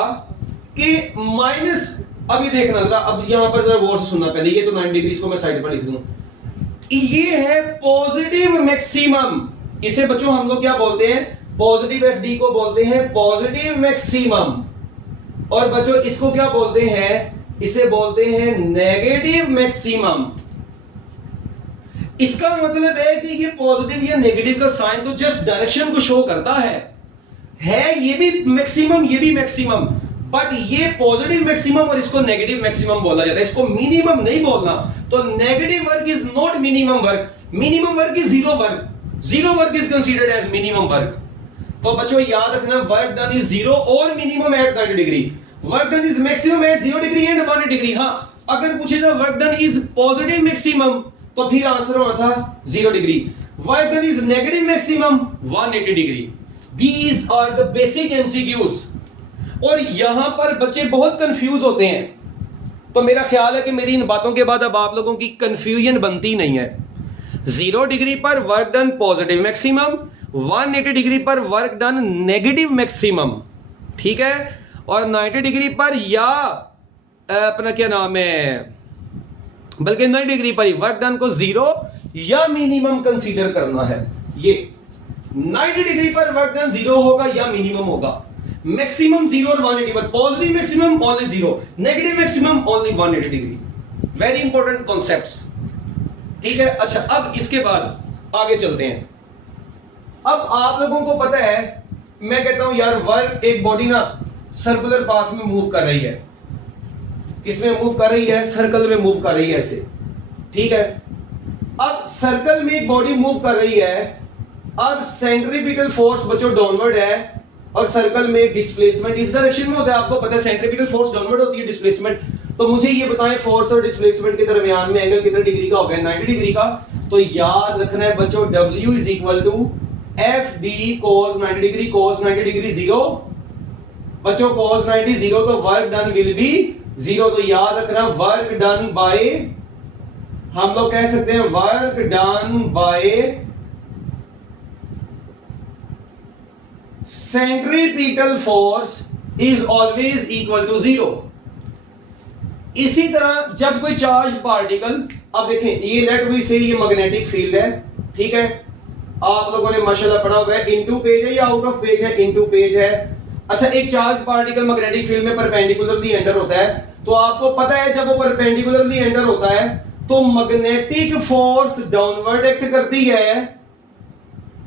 कि माइनस, अभी देखना जरा, अब यहां पर जरा गौर से सुनना पहले, ये तो 90 डिग्री, इसको मैं साइड पर लिख दूं, ये है पॉजिटिव मैक्सिमम। इसे बच्चों हम लोग क्या बोलते हैं, पॉजिटिव एफ डी को बोलते हैं पॉजिटिव मैक्सिमम, और बच्चों इसको क्या बोलते हैं, इसे बोलते हैं नेगेटिव मैक्सिमम। इसका मतलब है कि ये पॉजिटिव या नेगेटिव का साइन तो जस्ट डायरेक्शन को शो करता है ये भी मैक्सिमम, ये भी मैक्सिमम, बट ये पॉजिटिव मैक्सिमम और इसको नेगेटिव मैक्सिमम बोला जाता है, इसको मिनिमम नहीं बोलना। तो negative work is not minimum work, minimum work is zero work, zero work is considered as minimum work. तो बच्चों याद रखना, वर्क डन इज जीरो और minimum at 90 degree, work done is maximum at 0 degree and 180 degree. हाँ, अगर पूछे था work done is positive maximum तो फिर आंसर होना था 0 degree, work done is negative maximum 180 degree. These are the basic MCQs। और यहां पर बच्चे बहुत कंफ्यूज होते हैं, तो मेरा ख्याल है कि मेरी इन बातों के बाद अब आप लोगों की कंफ्यूजन बनती नहीं है। 0 डिग्री पर work done positive maximum, 180 degree पर वर्क डन नेगेटिव मैक्सिमम, ठीक है, और 90 डिग्री पर या अपना क्या नाम है, बल्कि 90 डिग्री पर ही वर्क डन को 0 या मिनिमम कंसीडर करना है। ये 90 डिग्री पर वर्क डन 0 होगा या मिनिमम होगा, मैक्सिमम 0 और 180 पर, positive maximum only 0, negative maximum only 180 degree. Very important concepts, ठीक है। अच्छा, अब इसके बाद आगे चलते हैं। अब आप लोगों को पता है, मैं कहता हूं यार वर्क, एक बॉडी ना सर्कुलर पाथ में मूव कर रही है, किसमें मूव कर रही है, सर्कल में मूव कर रही है ऐसे, ठीक है। अब सर्कल में एक बॉडी मूव कर रही है, अब सेंट्रीपिटल फोर्स बच्चों डाउनवर्ड है और सर्कल में डिस्प्लेसमेंट इस डायरेक्शन में होता है। आपको पता है सेंट्रीपिटल फोर्स डाउनवर्ड होती है, डिस्प्लेसमेंट। तो मुझे ये बताएं फोर्स और डिस्प्लेसमेंट के दरमियान में एंगल कितने डिग्री का हो गया, 90 डिग्री का। तो याद रखना है बच्चों, W is equal to F D cos 90 degree, cos 90 degree 0 बच्चों, कोस 90 0, तो वर्क डन विल बी 0। तो याद रखना वर्क डन बाय, हम लोग कह सकते हैं work done by centripetal force is always equal to 0। इसी तरह जब कोई चार्ज पार्टिकल, अब देखें ये लेट वी से ये मैग्नेटिक फील्ड है, ठीक है, आप लोगों ने माशाल्लाह पढ़ा हुआ है, इनटू पेज है या आउट ऑफ पेज है, इनटू पेज है। अच्छा, एक चार्ज पार्टिकल मैग्नेटिक फील्ड में परपेंडिकुलरली एंटर होता है, तो आपको पता है जब वो परपेंडिकुलरली एंटर होता है तो मैग्नेटिक फोर्स डाउनवर्ड एक्ट करती है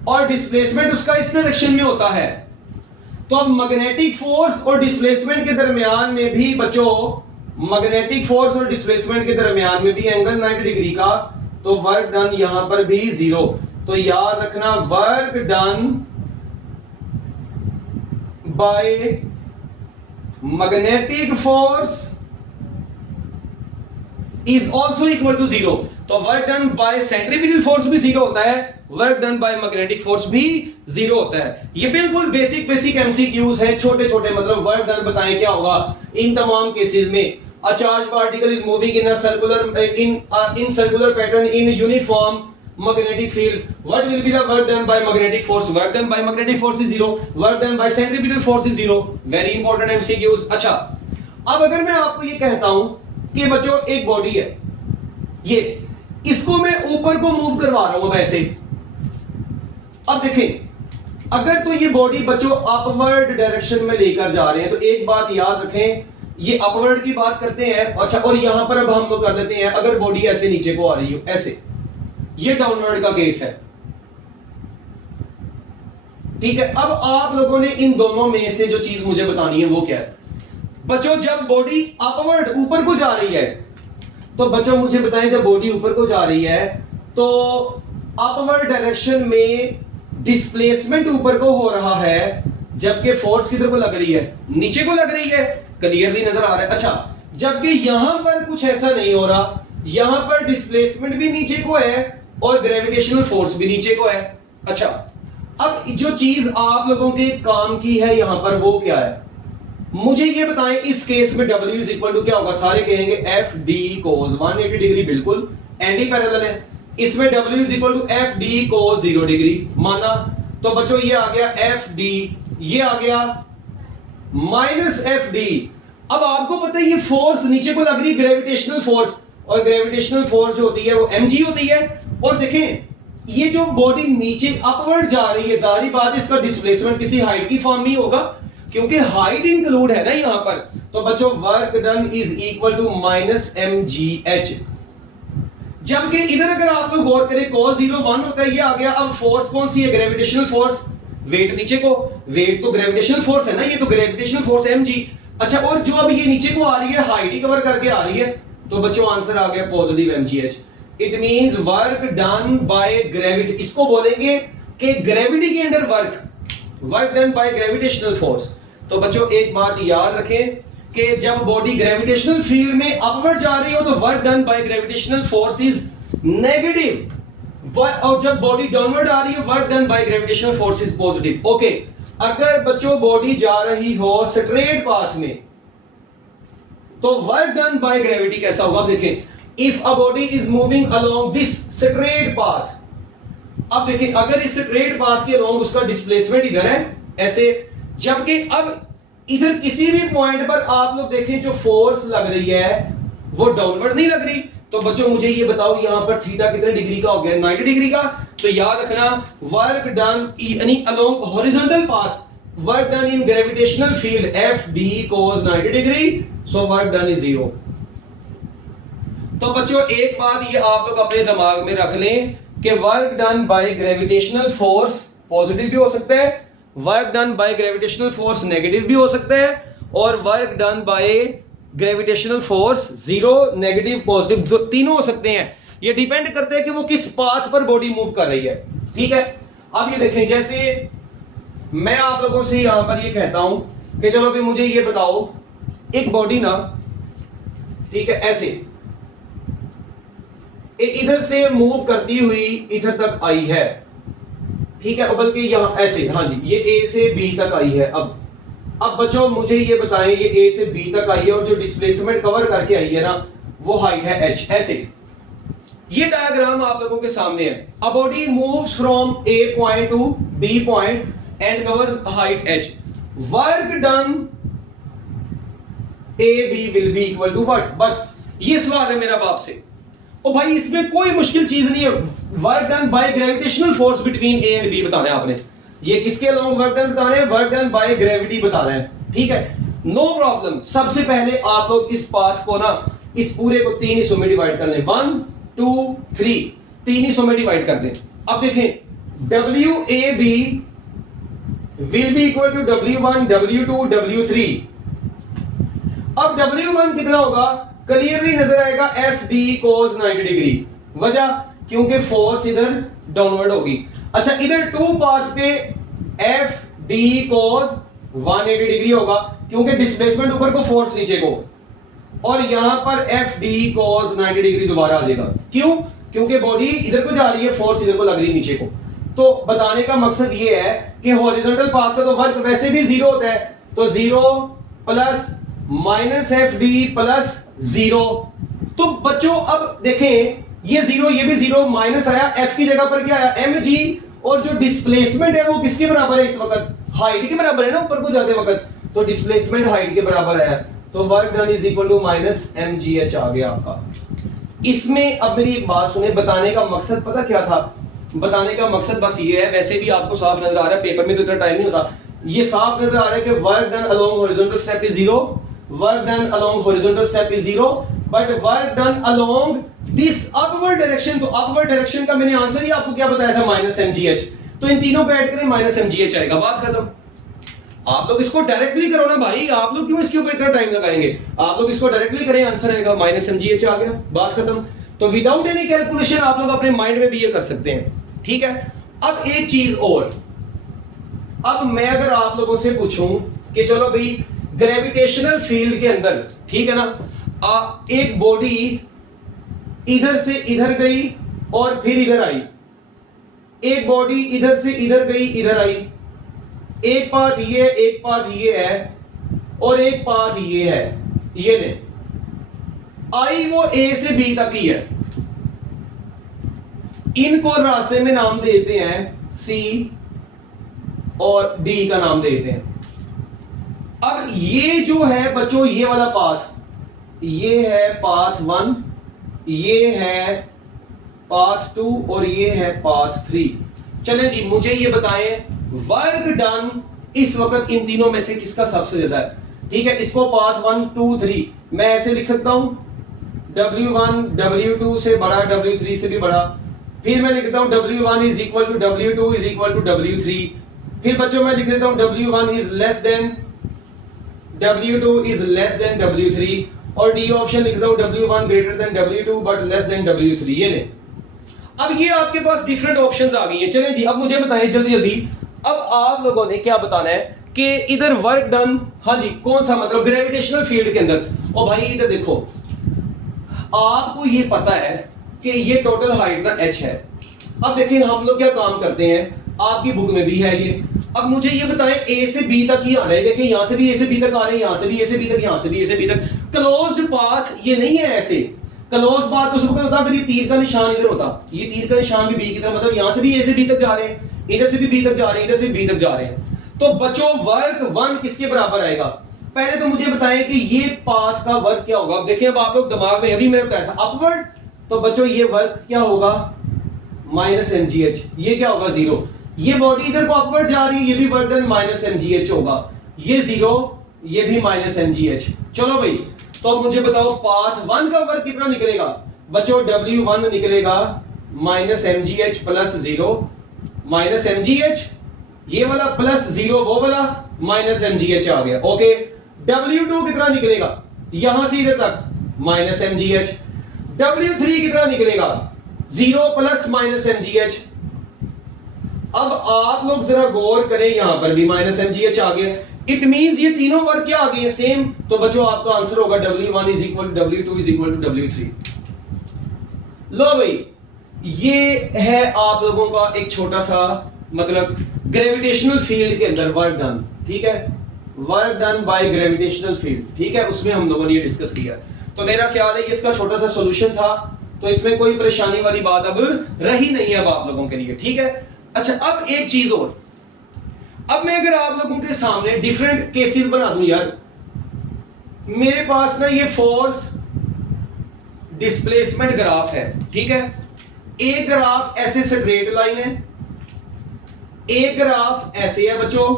और डिस्प्लेसमेंट उसका इस डायरेक्शन में होता है। तो अब मैग्नेटिक फोर्स और डिस्प्लेसमेंट के दरमियान में भी बच्चों, मैग्नेटिक फोर्स और डिस्प्लेसमेंट के दरमियान में भी एंगल 90 डिग्री का, तो वर्क डन यहां पर भी 0। तो याद रखना work done by magnetic force is also equal to 0। तो work done by centripetal force भी 0 होता है, work done by magnetic force भी 0 होता है। ये बिल्कुल बेसिक एमसीक्यूज है, छोटे छोटे, मतलब वर्क डन बताएं क्या होगा इन तमाम केसेस में। A charge particle is moving in a circular in circular pattern in uniform magnetic field, what will be the work done by magnetic force? Work done by magnetic force is 0, work done by centripetal force is 0. Very important MCQs। अच्छा, अब अगर मैं आपको ये कहता हूं कि बच्चों एक बॉडी है, ये इसको मैं ऊपर को मूव करवा रहा हूं ऐसे। अब देखें, अगर तो ये बॉडी बच्चों अपवर्ड डायरेक्शन में लेकर जा रहे हैं, तो एक बात याद रखें, ये अपवर्ड की बात करते हैं। अच्छा, और यहां पर अब हम लोग कर लेते हैं, अगर बॉडी ऐसे नीचे को आ रही हो, ऐसे, ये डाउनवर्ड का केस है। ठीक है, अब आप लोगों ने इन दोनों में से जो चीज मुझे बतानी है वो क्या है बच्चों। जब बॉडी अपवर्ड ऊपर को जा रही है तो बच्चों मुझे बताएं, जब बॉडी ऊपर को जा रही है तो अपवर्ड डायरेक्शन में डिस्प्लेसमेंट ऊपर को हो रहा है, जबकि फोर्स किधर को लग रही है, नीचे को लग रही है। क्लियरली नजर आ रहा है। अच्छा, जबकि यहां पर कुछ ऐसा नहीं हो रहा, यहां पर डिस्प्लेसमेंट भी नीचे को है और ग्रेविटेशनल फोर्स भी नीचे को है। अच्छा, अब जो चीज आप लोगों के काम की है यहां पर वो क्या है, मुझे ये बताएं। इस केस में W इज इक्वल टू क्या होगा, सारे कहेंगे एफ डी कोस 180 डिग्री, बिल्कुल एंटी पैरेलल है। इसमें W is equal to F D cos 0 degree माना, तो बच्चों ये आ गया एफ डी, ये आ गया माइनस एफ डी। अब आपको पता है ये फोर्स नीचे को लग रही, ग्रेविटेशनल फोर्स, और ग्रेविटेशनल फोर्स जो होती है वो mg होती है। और देखें ये जो बॉडी नीचे अपवर्ड जा रही है, जारी बात इसका डिस्प्लेसमेंट किसी हाइट की फॉर्म में होगा, क्योंकि हाइट इंक्लूड है ना यहां पर। तो बच्चों work done is equal to minus mgh। जबकि इधर अगर आप लोग गौर करें cos 0 1 होता है, ये आ गया। अब फोर्स कौन सी है, ग्रेविटेशनल फोर्स, वेट नीचे को, वेट तो ग्रेविटेशनल फोर्स है ना, ये तो ग्रेविटेशनल फोर्स mg। अच्छा, और जो अब ये नीचे को आ रही है हाइट ही कवर करके आ रही है, तो बच्चों आंसर आ गया positive mgh। It means work done by gravity, इसको बोलेंगे कि ग्रेविटी के under work done by gravitational force. तो बच्चों एक बात याद रखें कि जब बॉडी ग्रेविटेशनल फील्ड में अपवर्ड जा रही हो तो work done by gravitational force is negative, और जब बॉडी डाउनवर्ड आ रही है work done by gravitational force is positive. Okay, अगर बच्चों बॉडी जा रही हो स्ट्रेट पाथ में तो वर्क डन बाय ग्रेविटी कैसा होगा, देखें। If a body is moving along this straight path, अब देखें अगर इस स्ट्रेट पाथ के अलोंग उसका डिस्प्लेसमेंट इधर है ऐसे, जबकि अब इधर किसी भी पॉइंट पर आप लोग देखें जो फोर्स लग रही है वो डाउनवर्ड नहीं लग रही। तो बच्चों मुझे ये बताओ यहां पर थीटा कितने डिग्री का हो गया, 90 डिग्री का। तो याद रखना वर्क डन यानी along horizontal path, work done in gravitational field F D cos 90 degree, so work done is 0। तो बच्चों एक बात ये आप लोग अपने दिमाग में रख लें कि work done by gravitational force positive भी हो सकता है, work done by gravitational force negative भी हो सकता है, और work done by gravitational force 0 negative positive जो तीनों हो सकते हैं। ये डिपेंड करते हैं कि वो किस पाथ पर बॉडी मूव कर रही है। ठीक है, अब ये देखें, जैसे मैं आप लोगों से यहां पर ये कहता हूं कि चलो भी मुझे ये बताओ, एक बॉडी ना, ठीक है, ऐसे इधर से मूव करती हुई इधर तक आई है, ठीक है, बल्कि यहां ऐसे, हाँ जी, ये ए से बी तक आई है। अब बच्चों मुझे ये बताएं, ये ए से बी तक आई है और जो डिस्प्लेसमेंट कवर करके आई है ना वो हाइट है h, ऐसे। ये डायग्राम आप लोगों के सामने है। A body moves from A point to B point and covers height h। Work done A B will be equal to what, बस ये सवाल है मेरा बाप से। ओ भाई इसमें कोई मुश्किल चीज नहीं है, work done by gravitational force between A and B बताना है आपने। ये किसके अलोंग वर्क डन बता रहे हैं, वर्क डन बाय ग्रेविटी बता रहे हैं, ठीक है, नो प्रॉब्लम। सबसे पहले आप लोग इस पाथ को ना, इस पूरे को 3 हिस्सों में डिवाइड कर लें, 1 2 3, 3 हिस्सों में डिवाइड कर दें। अब देखें WAB will be equal to W1 W2 W3। अब W1 कितना होगा, क्लियरली नजर आएगा FD cos 90 डिग्री, वजह क्योंकि फोर्स इधर डाउनवर्ड होगी। अच्छा, इधर 2 पाथ पे FD cos 180 डिग्री होगा क्योंकि डिस्प्लेसमेंट ऊपर को, फोर्स नीचे को, और यहां पर FD cos 90 डिग्री दोबारा आ जाएगा। क्यों, क्योंकि बॉडी इधर को जा रही है, फोर्स इधर को लग रही है नीचे को। तो बताने का मकसद ये है कि हॉरिजॉन्टल पाथ का तो वर्क वैसे भी 0 होता है, तो 0 प्लस माइनस FD प्लस 0। तो बच्चों अब देखें ये 0, ये भी 0, माइनस आया, F की जगह पर क्या आया mg, और जो डिस्प्लेसमेंट है वो किसके बराबर है इस वक्त, हाइट के बराबर है ना ऊपर को जाते वक्त, तो डिस्प्लेसमेंट हाइट के बराबर है, तो work done is equal to minus mgh आ गया आपका। इसमें अब मेरी एक बात सुने, बताने का मकसद पता क्या था, बताने का मकसद बस ये है, वैसे भी आपको साफ नजर आ रहा है, पेपर में तो इतना टाइम नहीं होता, ये साफ नजर आ रहा है कि work done along horizontal step is 0, work done along horizontal step is 0, but work done along this upward direction, तो अपवर्ड डायरेक्शन का मैंने आंसर ही आपको क्या बताया था, माइनस mgh। तो इन तीनों को ऐड करें माइनस mgh आएगा, बात खत्म। आप लोग इसको डायरेक्टली करो ना भाई, आप लोग क्यों इसके ऊपर इतना टाइम लगाएंगे, आप लोग इसको डायरेक्टली करें, आंसर आएगा माइनस mgh आ गया, बात खत्म। तो विदाउट एनी कैलकुलेशन आप लोग अपने माइंड में भी ये कर सकते हैं, ठीक है। अब एक चीज और, अब मैं अगर आप लोगों से पूछूं कि चलो भाई ग्रेविटेशनल फील्ड के अंदर, ठीक है ना, एक बॉडी इधर से इधर गई और फिर इधर आई, एक बॉडी इधर से इधर गई इधर आई, एक पाथ ये, एक पाथ ये है और एक पाथ ये है, ये ले आई वो ए से बी तक ही है, इनको रास्ते में नाम देते हैं सी और डी का नाम देते हैं। अब ये जो है बच्चों, ये वाला पाथ, ये है पाथ 1, ये है पाथ 2 और ये है पाथ 3। चलें जी, मुझे ये बताएं वर्क डन इस वक्त इन तीनों में से किसका सबसे ज्यादा है, ठीक है। इसको पाथ 1 2 3 मैं ऐसे लिख सकता हूं, W1 W2 से बड़ा, W3 से भी बड़ा, फिर मैं लिख देता हूं W1 is equal to W2 is equal to W3, फिर बच्चों मैं लिख देता हूं W1 is less than W2 is less than W3, और डी ऑप्शन लिख रहा हूं W1 greater than W2 but less than W3। ये ले, अब ये आपके पास डिफरेंट ऑप्शंस आ गई हैं। चलें जी, अब मुझे बताएं जल्दी जल्दी, अब आप लोगों ने क्या बताना है कि इधर वर्क डन, हाँ जी, कौन सा, मतलब ग्रेविटेशनल फील्ड के अंदर। और भाई इधर देखो, आपको ये पता है कि ये टोटल हाइट ना h है। अब देखिए हम लोग क्या काम करते हैं, आपकी बुक में भी है ये। अब मुझे ये बताएं a से b तक ही आना है, देखिए यहां से भी a से b तक आ रहे हैं, यहां से भी a से b तक, यहां से भी a से b तक। क्लोज्ड पाथ ये नहीं है ऐसे, क्लोज पाथ तो सबको होता अगर ये तीर का निशान इधर होता, ये तीर का निशान भी b की तरफ, मतलब यहां से भी a से b तक जा रहे हैं, इधर से भी b तक जा रहे हैं, इधर से b तक जा रहे हैं। तो बच्चों वर्क 1 किसके बराबर आएगा, पहले तो मुझे बताएं कि ये पाथ का वर्क क्या होगा। अब देखिए, अब आप लोग दिमाग में, अभी मैंने बताया था अपवर्ड, तो बच्चों ये वर्क क्या होगा माइनस mgh, ये क्या होगा 0। ये बॉडी इधर को अपवर्ड जा रही है, ये भी वर्क डन माइनस mgh होगा, ये 0, ये भी माइनस mgh। चलो भाई, तो मुझे बताओ पाथ 1 का वर्क कितना निकलेगा बच्चों, W1 निकलेगा minus mgh plus 0 minus mgh, ये वाला प्लस 0 वो वाला माइनस mgh आ गया, ओके। W2 कितना निकलेगा, यहां से इधर तक माइनस mgh। W3 कितना निकलेगा 0 प्लस माइनस mgh। अब आप लोग जरा गौर करें, यहां पर भी माइनस mgh आ गया, इट मींस ये तीनों वर्क क्या आ गए सेम। तो बच्चों आपका आंसर होगा W1 is equal to W2 is equal to W3। लो भाई, ये है आप लोगों का एक छोटा सा मतलब ग्रेविटेशनल फील्ड के अंदर वर्क डन, ठीक है, work done by gravitational field, ठीक है, उसमें हम लोगों ने ये डिस्कस किया। तो मेरा ख्याल है कि इसका छोटा सा सॉल्यूशन था, तो इसमें कोई परेशानी वाली बात अब रही नहीं है अब आप लोगों के लिए, ठीक है। अच्छा, अब एक चीज और, अब मैं अगर आप लोगों के सामने डिफरेंट केसेस बना दूं यार, मेरे पास ना ये फोर्स डिस्प्लेसमेंट ग्राफ है, ठीक है। एक ग्राफ ऐसे स्ट्रेट लाइन है, एक ग्राफ ऐसे है बच्चों,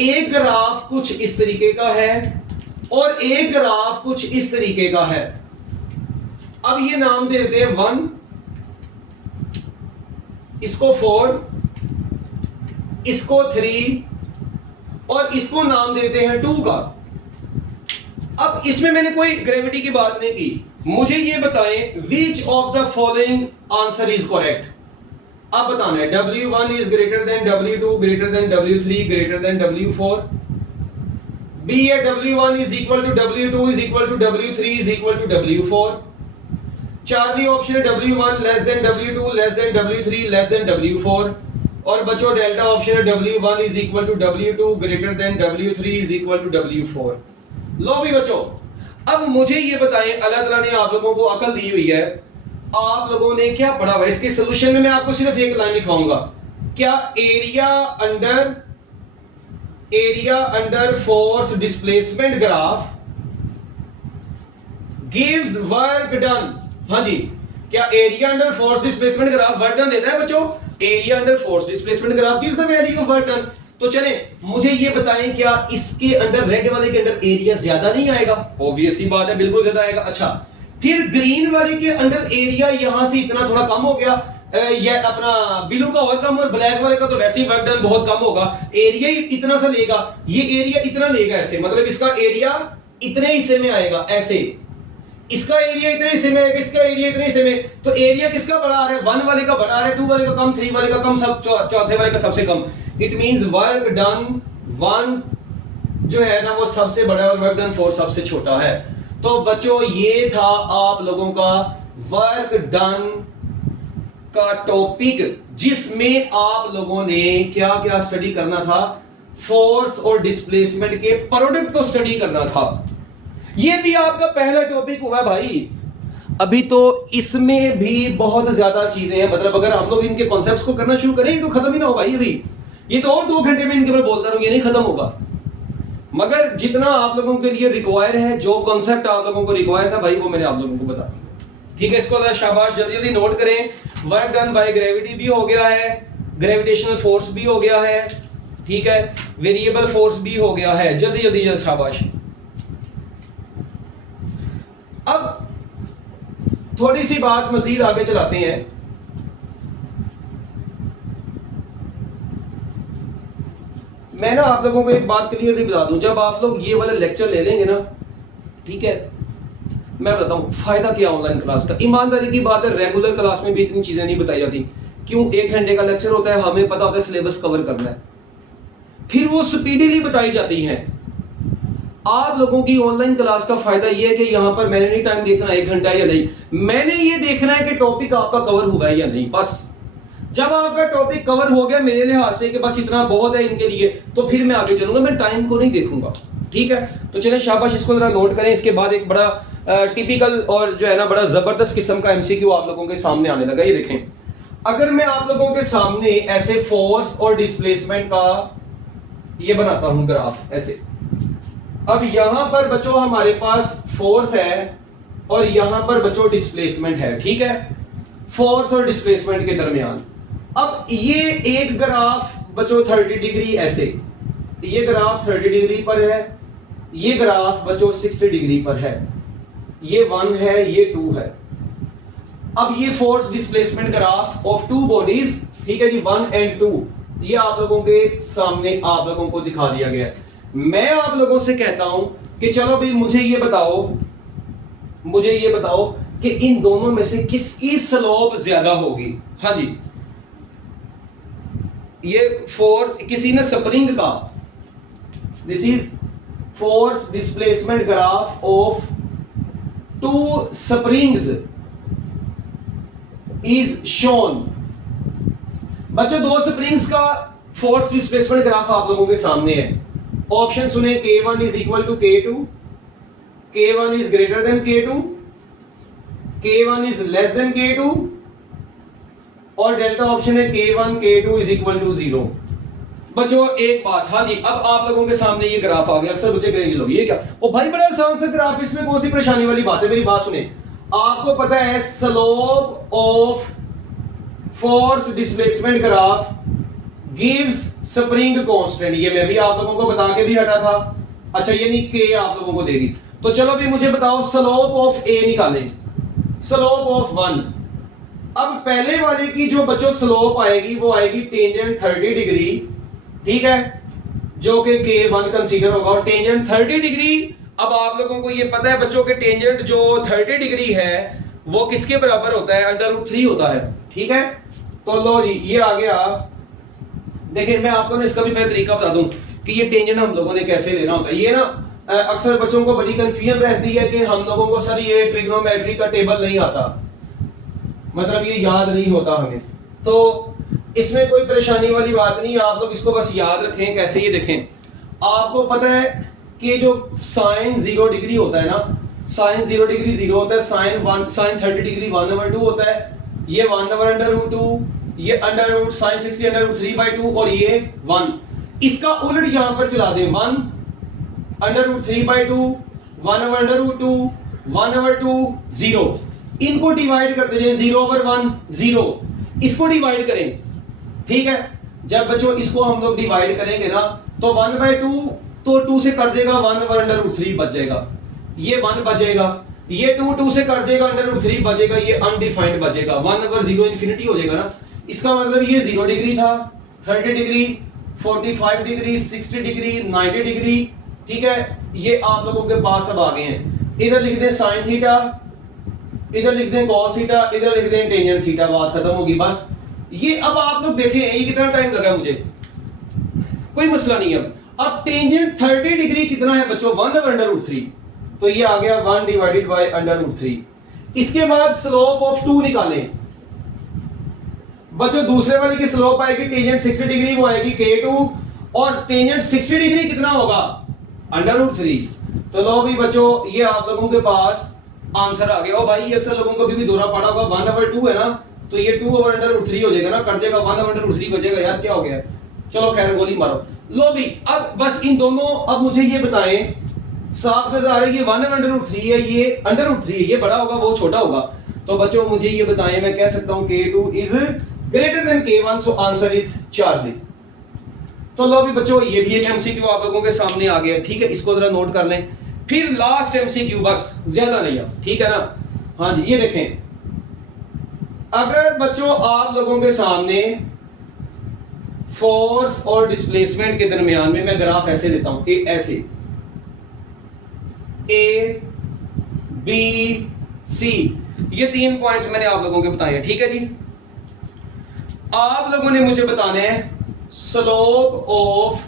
एक ग्राफ कुछ इस तरीके का है और एक ग्राफ कुछ इस तरीके का है। अब ये नाम दे देते हैं 1, इसको 4, इसको 3 और इसको नाम देते हैं 2 का। अब इसमें मैंने कोई ग्रेविटी की बात नहीं की, मुझे ये बताएं which of the following answer is correct. अब बताना है W1 is greater than W2 greater than W3 greater than W4, B है W1 is equal to W2 is equal to W3 is equal to W4, Charlie option है W1 less than W2 less than W3 less than W4, और बच्चों delta option है W1 is equal to W2 greater than W3 is equal to W4। लो भी बच्चों, अब मुझे ये बताएं, अल्लाह ताला ने आप लोगों को अकल दी हुई है, आप लोगों ने क्या पढ़ा हुआ, इसके सॉल्यूशन में मैं आपको सिर्फ एक लाइन लिखाऊंगा, क्या area under force displacement graph gives work done. हाँ जी, क्या area under force displacement graph work done देता है बच्चों, area under force displacement graph gives the value of work done. तो चले मुझे ये बताएं, क्या इसके अंदर रेड वाले के अंदर एरिया ज्यादा नहीं आएगा, ऑब्वियस ही बात है, बिल्कुल ज्यादा आएगा। अच्छा, फिर ग्रीन वाले के अंदर एरिया यहां से इतना थोड़ा कम हो गया, ये अपना ब्लू का और कम और ब्लैक वाले का तो वैसे ही वर्क डन बहुत कम होगा, एरिया ही इतना सा लेगा, ये एरिया इतना लेगा ऐसे, मतलब इसका एरिया इतने हिस्से में आएगा ऐसे, इसका एरिया इतने हिस्से में आएगा, इसका एरिया इतने हिस्से में, तो एरिया किसका बड़ा आ रहा है, 1 वाले का बड़ा आ रहा है, 2 वाले का कम, 3 वाले का कम, सब चौथे वाले का सबसे कम। इट मींस वर्क डन 1 जो है ना वो सबसे बड़ा है और वर्क डन 4 सबसे छोटा है। तो बच्चों ये था आप लोगों का वर्क डन का टॉपिक, जिसमें आप लोगों ने क्या क्या स्टडी करना था, फोर्स और डिस्प्लेसमेंट के प्रोडक्ट को स्टडी करना था। ये भी आपका पहला टॉपिक हुआ भाई, अभी तो इसमें भी बहुत ज्यादा चीजें हैं, मतलब अगर हम लोग इनके कॉन्सेप्ट्स को करना शुरू करें तो खत्म ही ना हो भाई, अभी ये तो और 2 घंटे में इनके ऊपर बोलता रहूं, ये नहीं खत्म होगा। मगर जितना आप लोगों के लिए रिक्वायर है, जो कॉन्सेप्ट आप लोगों को रिक्वायर था भाई, वो मैंने आप लोगों को बता दिया। ठीक है, इसको शाबाश, जल्दी जल्दी नोट करें। वर्क डन बाय ग्रेविटी भी हो गया है, ग्रेविटेशनल फोर्स भी हो गया है, ठीक है, वेरिएबल फोर्स भी हो गया है, जल्दी जल्दी जल्दी शाबाश। अब थोड़ी सी बात मजीद आगे चलाते हैं। मैं ना आप लोगों को एक बात क्लियरली बता दूं, जब आप लोग ये वाला लेक्चर ले लेंगे ना, ठीक है, मैं बताऊं फायदा क्या ऑनलाइन क्लास का। ईमानदारी की बात है, रेगुलर क्लास में भी इतनी चीजें नहीं बताई जाती। क्यों? 1 घंटे का लेक्चर होता है, हमें पता होता है सिलेबस कवर करना है, फिर वो स्पीडीली बताई जाती हैं। आप लोगों की ऑनलाइन क्लास का फायदा ये है कि यहां पर मैंने नहीं टाइम देखना 1 घंटा या नहीं, मैंने ये देखना है कि टॉपिक आपका कवर हुआ है या नहीं। बस जब आपका टॉपिक कवर हो गया मेरे लिहाज से कि बस इतना बहुत है इनके लिए, तो फिर मैं आगे चलूंगा, मैं टाइम को नहीं देखूंगा। ठीक है, तो चलें शाबाश, इसको जरा नोट करें। इसके बाद एक बड़ा टिपिकल और जो है ना बड़ा जबरदस्त किस्म का एमसीक्यू आप लोगों के सामने आने लगा। ये देखें, अगर मैं आप लोगों के सामने ऐसे फोर्स और डिस्प्लेसमेंट का ये बनाता हूं ग्राफ ऐसे, अब यहां पर बच्चों हमारे पास फोर्स है और यहां पर बच्चों डिस्प्लेसमेंट है, ठीक है, फोर्स और डिस्प्लेसमेंट के दरमियान। अब ये एक ग्राफ बच्चों 30 डिग्री ऐसे, ये ग्राफ 30 डिग्री पर है, ये ग्राफ बच्चों 60 डिग्री पर है, ये 1 है, ये 2 है। अब ये force displacement graph of 2 bodies, ठीक है जी, 1 और 2, ये आप लोगों के सामने आप लोगों को दिखा दिया गया है। मैं आप लोगों से कहता हूं कि चलो भाई मुझे ये बताओ कि इन दोनों में से किसकी स्लोप ज्यादा होगी। हाँ जी, ये फोर्स किसी ने स्प्रिंग का, this is force displacement graph of 2 springs is shown. बच्चों 2 स्प्रिंग्स का फोर्स डिस्प्लेसमेंट ग्राफ आप लोगों के सामने है। ऑप्शन सुने, K1 is equal to K2, K1 is greater than K2, K1 is less than K2, और डेल्टा ऑप्शन है K1 K2 is equal to 0। बच्चों एक बात, हाँ जी, अब आप लोगों के सामने ये ग्राफ आ गया। अक्सर मुझे कहेंगे लोग ये क्या, ओ भाई बड़ा आसान सा ग्राफ, इसमें कौन सी परेशानी वाली बात है। मेरी बात सुने, आपको पता है slope of force displacement graph gives spring constant, ये मैं भी आप लोगों को बता के भी हटा था। अच्छा, ये नहीं K आप लोगों को देगी, तो चलो भी मुझे बताओ स्लोप ऑफ A निकालें, स्लोप ऑफ 1। अब पहले वाले की जो बच्चों स्लोप आएगी वो आएगी टेंजेंट 30 डिग्री, ठीक है, जो कि K1 कंसीडर होगा, और टेंजेंट 30 डिग्री। अब आप लोगों को ये पता है बच्चों के टेंजेंट जो 30 डिग्री है वो किसके बराबर होता है, √3 होता है, ठीक है। तो लो जी, ये आ गया। देखिए मैं आपको इसका भी मैं तरीका बता दूं कि ये टेंजेंट हम लोगों ने कैसे लेना होता है। ये ना अक्सर बच्चों को बड़ी कंफ्यूजन रहती है कि हम लोगों को सर ये ट्रिग्नोमेट्री का टेबल नहीं आता, मतलब ये याद नहीं होता हमें। तो इसमें कोई परेशानी वाली बात नहीं, आप लोग इसको बस याद रखें। कैसे, ये देखें, आपको पता है कि जो साइन 0 डिग्री होता है ना, साइन 0 डिग्री 0 होता है, साइन 30 डिग्री 1/2 होता है, ये 1/√2, ये अंडर साइन 60 √3/2, और ये 1। इसका उलट यहां पर चला दें, 1/√3/2, 1/√2, 1/2, 0। इनको डिवाइड करते जाए, 0/1 0, इसको डिवाइड करें, ठीक है। जब बच्चों इसको हम लोग डिवाइड करेंगे ना, तो 1/2 तो 2 से कट जाएगा, 1/√3 बच जाएगा, ये 1 बच जाएगा। ये 2 से कट जाएगा, √3 बचेगा, ये अनडिफाइंड बचेगा, 1/0 इन्फिनिटी हो जाएगा ना। इसका मतलब ये 0 डिग्री था, 30 डिग्री, 45 डिग्री, 60 डिग्री, 90 डिग्री, ठीक है। ये आप लोगों के पास अब आ गए हैं। इधर लिख दें साइन थीटा, इधर लिख दें कॉस थीटा, इधर लिख दें टेंजेंट थीटा, बात खत्म होगी बस। ये अब आप लोग देखें ये कितना टाइम लगा मुझे, कोई मसला नहीं। अब टेंजेंट 30 डिग्री कितना है बच्चों, 1/√3, तो ये आ गया 1/√3। इसके बाद स्लोप ऑफ 2 निकालें बच्चों, दूसरे वाले की स्लोप आएगी टेंजेंट 60 डिग्री, वो आएगी k2, और टेंजेंट 60 डिग्री कितना होगा, √3। तो लो भी बच्चों ये आप लोगों के पास आंसर आ गया। ओ भाई अक्सर लोगों को भी दोहरा पड़ा होगा, 1/2 है ना, तो ये 2/√3 हो जाएगा ना, कट जाएगा, 1/√3 बचेगा। यार क्या हो गया, चलो खैर गोली मारो। लो भी अब बस इन दोनों, अब मुझे ये बताएं, साफ नजर आ रहा है ये 1/√3 है, ये √3 है, ये बड़ा होगा वो छोटा होगा। तो बच्चों मुझे ये बताएं, मैं कह सकता हूं k2 is greater then k1, so answer is Charlie. तो लो भी बच्चों ये भी एक एमसीक्यू आप लोगों के सामने आ गया, ठीक है, इसको जरा नोट कर लें। फिर लास्ट एमसीक्यू, बस ज्यादा नहीं है, ठीक है ना। हाँ जी, ये देखें, अगर बच्चों आप लोगों के सामने फोर्स और डिस्प्लेसमेंट के दरमियान में मैं ग्राफ ऐसे देता हूं, ऐसे ए बी सी, ये 3 पॉइंट्स मैंने आप लोगों के बताए हैं, ठीक है जी। आप लोगों ने मुझे बताना है slope of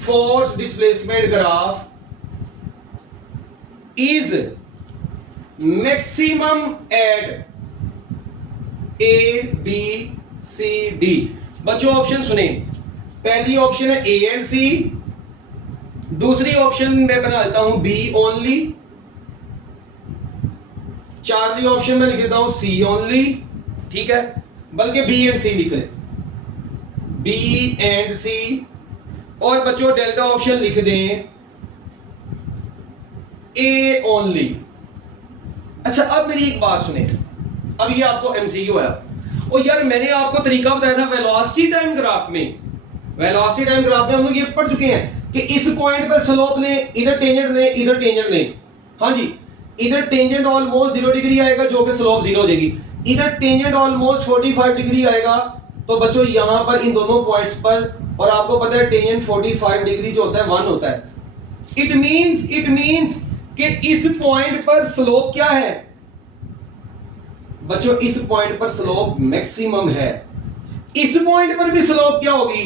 force displacement graph is maximum at A B C D. बच्चों ऑप्शन सुने, पहली ऑप्शन है ए एंड सी, दूसरी ऑप्शन मैं बना देता हूं बी ओनली, चारली ऑप्शन में लिख देता हूं सी ओनली, ठीक है, बल्कि बी एंड सी लिख लें, बी एंड सी, और बच्चों डेल्टा ऑप्शन लिख दें ए ओनली। अच्छा अब मेरी एक बात सुने, अब ये आपको एमसीक्यू है, और यार मैंने आपको तरीका बताया था वेलोसिटी टाइम ग्राफ में, वेलोसिटी टाइम ग्राफ में हम लोग ये पढ़ चुके हैं कि इस पॉइंट पर स्लोप लें, इधर टेंजेंट लें, इधर टेंजेंट लें। हाँ जी, इधर टेंजेंट ऑलमोस्ट 0 डिग्री आएगा जो कि स्लोप 0 हो जाएगी, इधर टेंजेंट ऑलमोस्ट 45 डिग्री आएगा। तो बच्चों यहां पर इन दोनों पॉइंट्स पर, और आपको पता है टेंजेंट 45 डिग्री जो होता है 1 होता है। इट मींस कि इस पॉइंट पर स्लोप क्या है बच्चों, इस पॉइंट पर स्लोप मैक्सिमम है। इस पॉइंट पर भी स्लोप क्या होगी,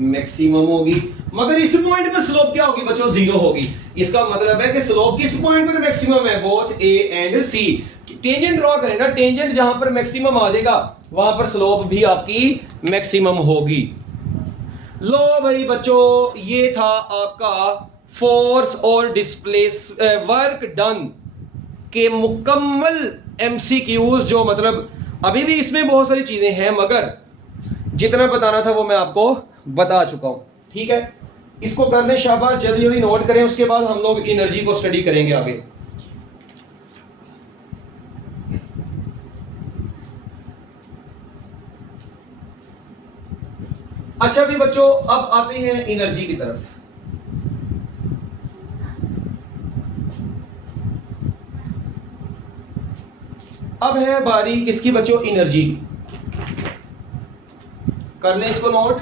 मैक्सिमम होगी, मगर इस पॉइंट पर स्लोप क्या होगी बच्चों, 0 होगी। इसका मतलब है कि स्लोप किस पॉइंट पर मैक्सिमम है, both A and C. Tangent draw करें ना, टेंजेंट जहां पर मैक्सिमम आ जाएगा वहां पर स्लोप भी आपकी मैक्सिमम होगी। लो भाई बच्चों ये था आपका फोर्स और डिस्प्लेस वर्क डन के मुकम्मल एमसीक्यूज, जो मतलब अभी भी इसमें बहुत सारी चीजें हैं मगर जितना बताना था वो मैं आपको बता चुका हूं, ठीक है। इसको कर लें शाबाश, जल्दी जल्दी नोट करें, उसके बाद हम लोग एनर्जी को स्टडी करेंगे आगे। अच्छा भी बच्चों अब आते हैं एनर्जी की तरफ। अब है बारी किसकी बच्चों, एनर्जी। कर लें इसको नोट।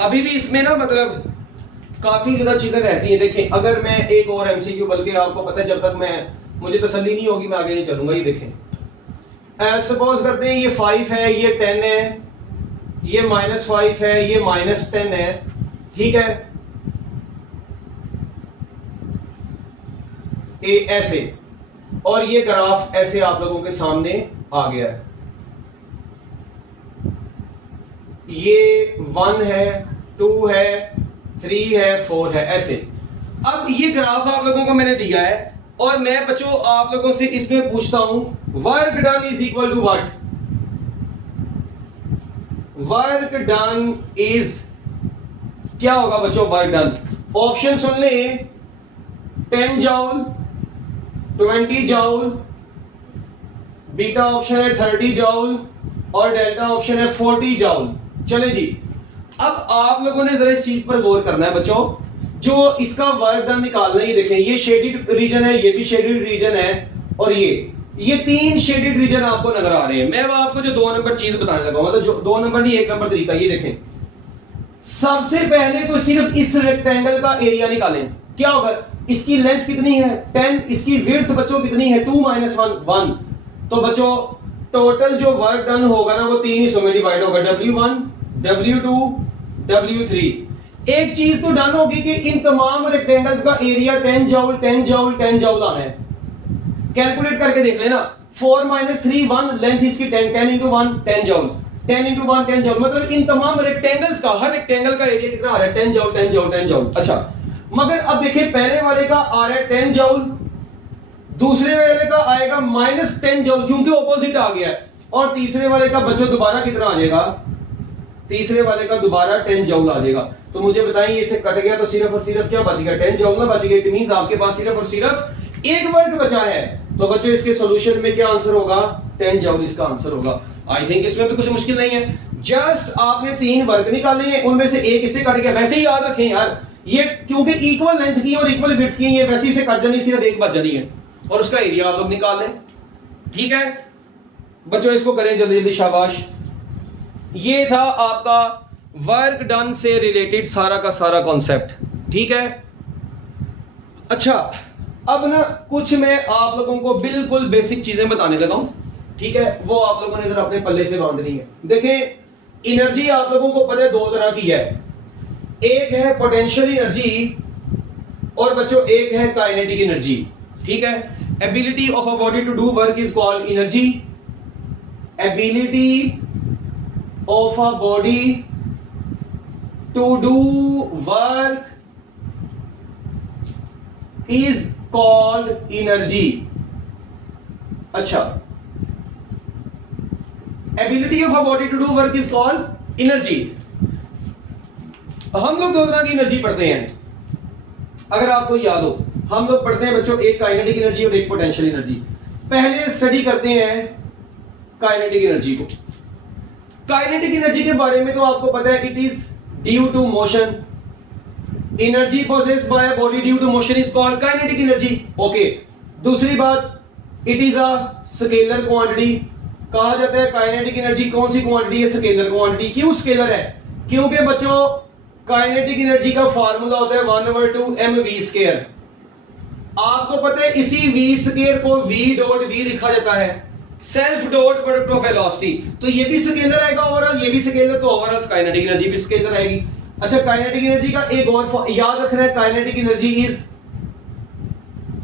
अभी भी इसमें ना मतलब काफी ज्यादा चीजें रहती हैं। देखें अगर मैं एक और एमसीक्यू, बल्कि आपको पता है जब तक मुझे तसल्ली नहीं होगी मैं आगे नहीं चलूंगा। ये देखें सपोज करते हैं ये 5 है, ये 10 है, ये -5 है, ये -10 है, ठीक है, ऐसे, और ये ग्राफ ऐसे आप लोगों के सामने आ गया है। ये 1 है, 2 है, 3 है, 4 है, ऐसे। अब ये ग्राफ आप लोगों को मैंने दिया है और मैं बच्चों आप लोगों से इसमें पूछता हूं work done is equal to what. Work done is क्या होगा बच्चों, वर्क डन। ऑप्शन सुन ले, 10 जॉउल, 20 जॉउल, बीटा ऑप्शन है 30 जॉउल, और डेल्टा ऑप्शन है 40 जूल। चले जी, अब आप लोगों ने जरा इस चीज पर गौर करना है बच्चों, जो इसका वर्क डन निकालना है। ये देखें, ये शेडेड रीजन है, ये भी शेडेड रीजन है, और ये तीन शेडेड रीजन आपको नजर आ रहे हैं। मैं आपको जो 2 नंबर चीज बताने लगा, मतलब जो 2 नंबर नहीं 1 नंबर तरीका, ये देखें। सबसे पहले तो सिर्फ इस रेक्टेंगल का एरिया निकालें। क्या होगा, इसकी लेंथ कितनी है 10, इसकी विड्थ बच्चों कितनी है 2 - 1 1। तो बच्चों टोटल जो वर्क डन होगा ना वो 3 हिस्सों में डिवाइड होगा, W1 W2 W3। एक चीज तो डन होगी कि इन तमाम रेक्टेंगल्स का एरिया 10 जूल 10 जूल 10 जूल आना है। कैलकुलेट करके देख लेना, 4 - 3 1, लेंथ इसकी 10 10 × 1 10 जूल, 10 × 1 10 जूल। मतलब इन तमाम रेक्टेंगल्स का हर रेक्टेंगल का एरिया कितना आ रहा है 10 जूल 10 जूल 10 जूल। अच्छा, मगर अब देखिए पहले वाले का आ रहा है 10 जूल, दूसरे वाले का आएगा -10 जूल क्योंकि ऑपोजिट आ गया है, और तीसरे वाले का बच्चों दोबारा कितना आ जाएगा, तीसरे वाले का दोबारा 10 जूल आ जाएगा। तो मुझे बताइए इसे कट गया तो सिर्फ और सिर्फ क्या बच गया 10 जूल ना बच गया। इट मींस आपके पास सिर्फ और सिर्फ एक वर्क बचा है। तो बच्चों इसके सॉल्यूशन में क्या आंसर होगा 10 जूल इसका आंसर होगा। आई थिंक इसमें भी कुछ मुश्किल नहीं है, जस्ट आपने 3 वर्क निकाले हैं, उनमें से एक इससे कट गया। वैसे ही याद रखें यार, ये क्योंकि इक्वल लेंथ की और इक्वल विड्थ की है, वैसे से कट जानी, सिर्फ एक बच जानी है, और उसका एरिया आप लोग निकाल लें। ठीक है बच्चों, इसको करें जल्दी जल्दी, शाबाश। ये था आपका वर्क डन से रिलेटेड सारा का सारा कॉन्सेप्ट। ठीक है, अच्छा अब ना कुछ मैं आप लोगों को बिल्कुल बेसिक चीजें बताने लगा हूं। ठीक है, वो आप लोगों ने जरा अपने पल्ले से बांधनी है। देखें, एनर्जी आप लोगों को पता है 2 तरह की है, एक है पोटेंशियल एनर्जी और बच्चों एक है काइनेटिक एनर्जी। ठीक है, ability of a body to do work is called energy. Ability of a body to do work is called energy. अच्छा, ability of a body to do work is called energy. हम लोग 2 तरह की energy पढ़ते हैं, अगर आपको याद हो। हम लोग पढ़ते हैं बच्चों एक काइनेटिक एनर्जी और एक पोटेंशियल एनर्जी। पहले स्टडी करते हैं काइनेटिक एनर्जी को। काइनेटिक एनर्जी के बारे में तो आपको पता है, it is due to motion. Energy possessed by a body due to motion is called kinetic energy. Okay, दूसरी बात, it is a scalar quantity. कहा जाता है काइनेटिक एनर्जी कौन सी क्वांटिटी है, स्केलर क्वांटिटी। क्यों स्केलर है, क्योंकि बच्चों काइनेटिक एनर्जी का फार्मूला होता है 1/2 mv²। आपको पता है इसी v² को v.v लिखा जाता है, self dot product of velocity. तो ये भी स्केलर आएगा ओवरऑल, ये भी स्केलर, तो ओवरऑल काइनेटिक एनर्जी भी स्केलर आएगी। अच्छा, काइनेटिक एनर्जी का एक और याद रखना है, kinetic energy is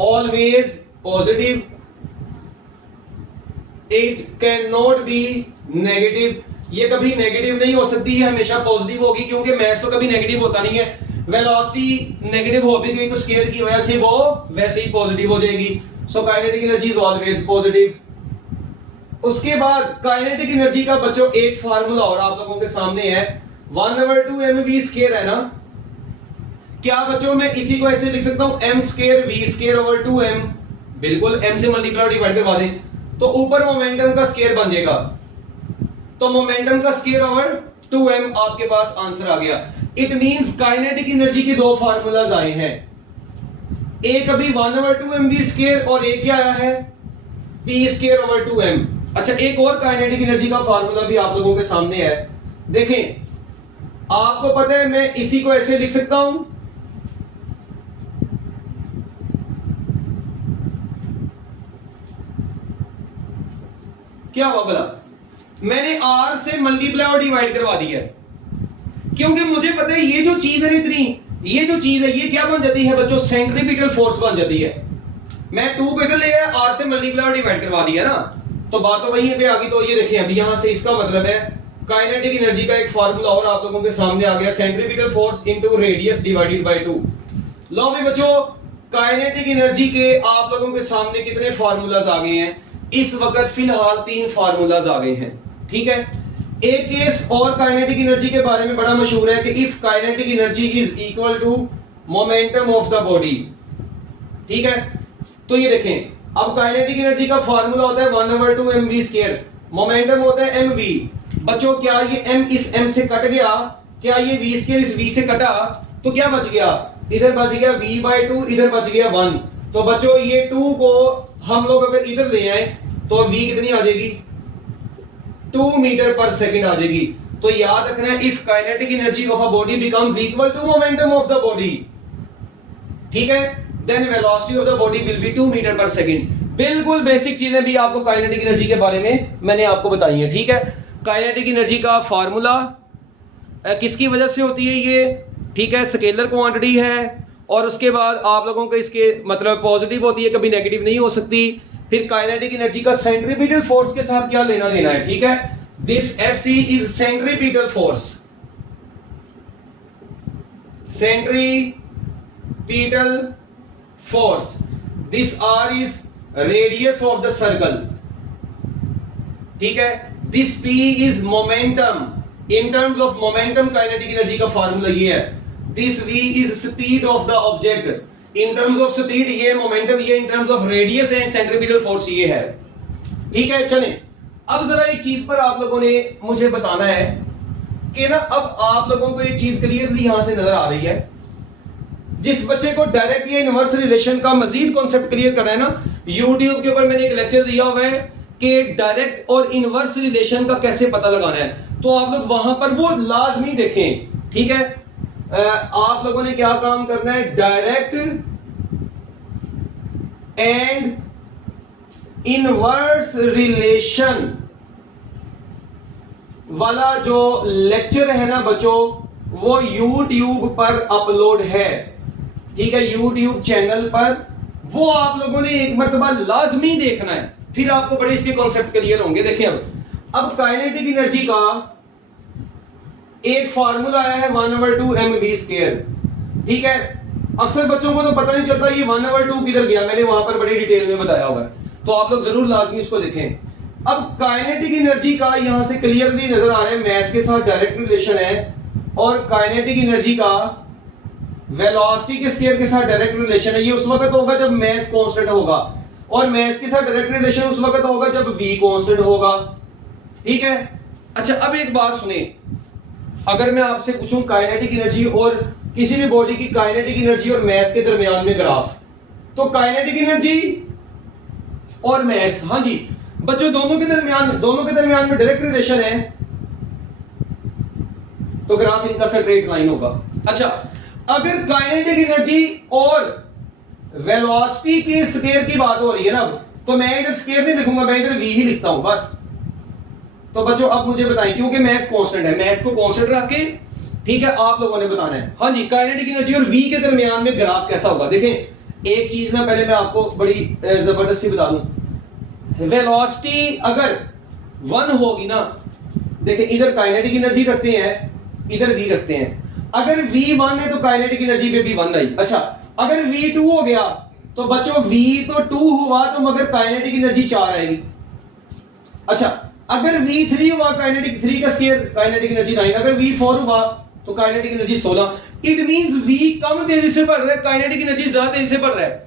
always positive, it can not be negative. ये कभी नेगेटिव नहीं हो सकती, ये हमेशा पॉजिटिव होगी, क्योंकि मैथ तो कभी नेगेटिव होता नहीं है। वेलोसिटी नेगेटिव हो भी गई तो स्केल की वजह से वो वैसे ही पॉजिटिव हो जाएगी। So kinetic energy is always positive. उसके बाद काइनेटिक एनर्जी का बच्चों एक फार्मूला और आप लोगों के सामने है, 1/2 mv² है ना। क्या बच्चों मैं इसी को ऐसे लिख सकता हूं m² v²/2m। बिल्कुल, m से मल्टीप्लाई डिवाइड करवा दें तो ऊपर मोमेंटम का स्क्वायर बन जाएगा, तो मोमेंटम का स्क्वायर ओवर 2m आपके पास आंसर आ गया। इट मींस काइनेटिक एनर्जी के 2 फार्मूलाज आए हैं, एक अभी 1/2 mv² और एक क्या आया है p²/2m। अच्छा, एक और काइनेटिक एनर्जी का फार्मूला भी आप लोगों के सामने है। देखें, आपको पता है मैं इसी को ऐसे लिख सकता हूं, क्या हुआ भला, मैंने r से मल्टीप्लाई और डिवाइड करवा दिया है, क्योंकि मुझे पता है ये जो चीज है इतनी, ये जो चीज है ये क्या बन जाती है बच्चों, सेंट्रीपिटल फोर्स बन जाती है। मैं 2 को इधर ले आया, r से मल्टीप्लाई और डिवाइड करवा दिया ना, तो बात तो वहीं पे आ गई। तो ये देखें, अभी यहां से इसका मतलब है काइनेटिक एनर्जी का एक फार्मूला और आप लोगों के सामने आ गया, centripetal force into radius divided by 2। लो भी बच्चों, काइनेटिक एनर्जी के आप लोगों के सामने कितने फार्मूलाज आ गए हैं इस वक्त, फिलहाल 3 फार्मूलाज आ गए हैं। ठीक है, एक केस और काइनेटिक एनर्जी के बारे में बड़ा मशहूर है कि if kinetic energy is equal to momentum of the body. ठीक है, तो ये देखें, अब काइनेटिक एनर्जी का फार्मूला होता है 1/2 mv²। मोमेंटम होता है mv। बच्चों क्या ये m इस m से कट गया, क्या ये v स्क्वायर इस v से कटा, तो क्या बच गया, इधर बच गया v/2, इधर बच गया 1। तो बच्चों ये 2 को हम लोग अगर इधर ले आए तो v कितनी आ जाएगी, 2 मीटर पर सेकंड आ जाएगी। तो याद रखना है, if kinetic energy of a body becomes equal to momentum of the body, ठीक है, then velocity of the body will be 2 metre पर सेकंड। बिल्कुल बेसिक चीजें भी आपको काइनेटिक एनर्जी के बारे में मैंने आपको बताई है, ठीक है। काइनेटिक एनर्जी का फार्मूला किसकी वजह से होती है ये, ठीक है, स्केलर क्वांटिटी है, और उसके बाद आप लोगों को इसके मतलब पॉजिटिव होती है, कभी नेगेटिव नहीं हो सकती। फिर काइनेटिक एनर्जी का सेंट्रीपिटल फोर्स के साथ क्या लेना देना है, ठीक है, this Fc is centripetal force, centripetal force, this R is radius of the circle, ठीक है, this P is momentum, in terms of momentum kinetic energy का फार्मूला ये है, this V is speed of the object, in terms of speed ये momentum, ये in terms of radius and centripetal force ये है, ठीक है। चलें अब जरा एक चीज पर आप लोगों ने मुझे बताना है कि ना, अब आप लोगों को ये चीज क्लियरली यहां से नजर आ रही है। जिस बच्चे को डायरेक्ट या इनवर्स रिलेशन का मजीद कॉन्सेप्ट क्लियर करना है ना, YouTube के ऊपर मैंने एक लेक्चर दिया हुआ है कि डायरेक्ट और इनवर्स रिलेशन का कैसे पता लगाना है, तो आप लोग वहां पर वो लाजमी देखें, ठीक है। आप लोगों ने क्या काम करना है, डायरेक्ट एंड इनवर्स रिलेशन वाला जो लेक्चर है ना बच्चों, वो YouTube पर अपलोड है, ठीक है, YouTube चैनल पर, वो आप लोगों ने एक मरतबा लाजमी देखना है, फिर आपको बड़े इसके कॉन्सेप्ट क्लियर होंगे। देखिए अब काइनेटिक एनर्जी का एक फार्मूला आया है 1/2 mv², ठीक है। अक्सर बच्चों को तो पता नहीं चलता ये 1/2 किधर गया, मैंने वहां पर बड़ी डिटेल में बताया हुआ है, तो आप लोग जरूर लाजमी इसको देखें। अब काइनेटिक एनर्जी का यहां से क्लियरली नजर आ रहा है मास के साथ डायरेक्ट रिलेशन है, और काइनेटिक एनर्जी का वेलोसिटी के स्क्वायर के साथ डायरेक्ट रिलेशन है। ये उस वक्त होगा जब मास कांस्टेंट होगा, और मास के साथ डायरेक्ट रिलेशन उस वक्त होगा जब v कांस्टेंट होगा, ठीक है। अच्छा अब एक बात सुने, अगर मैं आपसे पूछूं काइनेटिक एनर्जी और किसी भी बॉडी की काइनेटिक एनर्जी और मास के दरमियान में ग्राफ, तो काइनेटिक एनर्जी और मास, हाँ जी बच्चों, दोनों के दरमियान में डायरेक्ट रिलेशन है, तो ग्राफ इनका स्ट्रेट लाइन होगा। अच्छा अगर काइनेटिक एनर्जी और वेलोसिटी के स्क्वायर की बात हो रही है ना, तो मैं इधर स्क्वायर नहीं लिखूंगा, मैं इधर v ही लिखता हूं बस। तो बच्चों अब मुझे बताएं, क्योंकि मास कांस्टेंट है, मास को कांस्टेंट रख के, ठीक है, आप लोगों ने बताना है। हाँ जी, काइनेटिक एनर्जी और v के दरमियान में ग्राफ कैसा होगा। देखें एक चीज ना पहले मैं आपको बड़ी जबरदस्ती बता दूं, वेलोसिटी अगर 1 होगी ना, देखिए इधर काइनेटिक एनर्जी रखते हैं, इधर v रखते हैं, अगर v 1 है तो काइनेटिक एनर्जी पे भी 1 आई। अच्छा अगर v 2 हो गया तो बच्चों v तो 2 हुआ तो मगर काइनेटिक एनर्जी 4 आएगी। अच्छा अगर v 3 हुआ, काइनेटिक 3 का स्क्वायर काइनेटिक एनर्जी 9, अगर v 4 हुआ तो kinetic energy 16। It means v कम तेजी से बढ़ रहा है, काइनेटिक एनर्जी ज्यादा तेजी से बढ़ रहा है।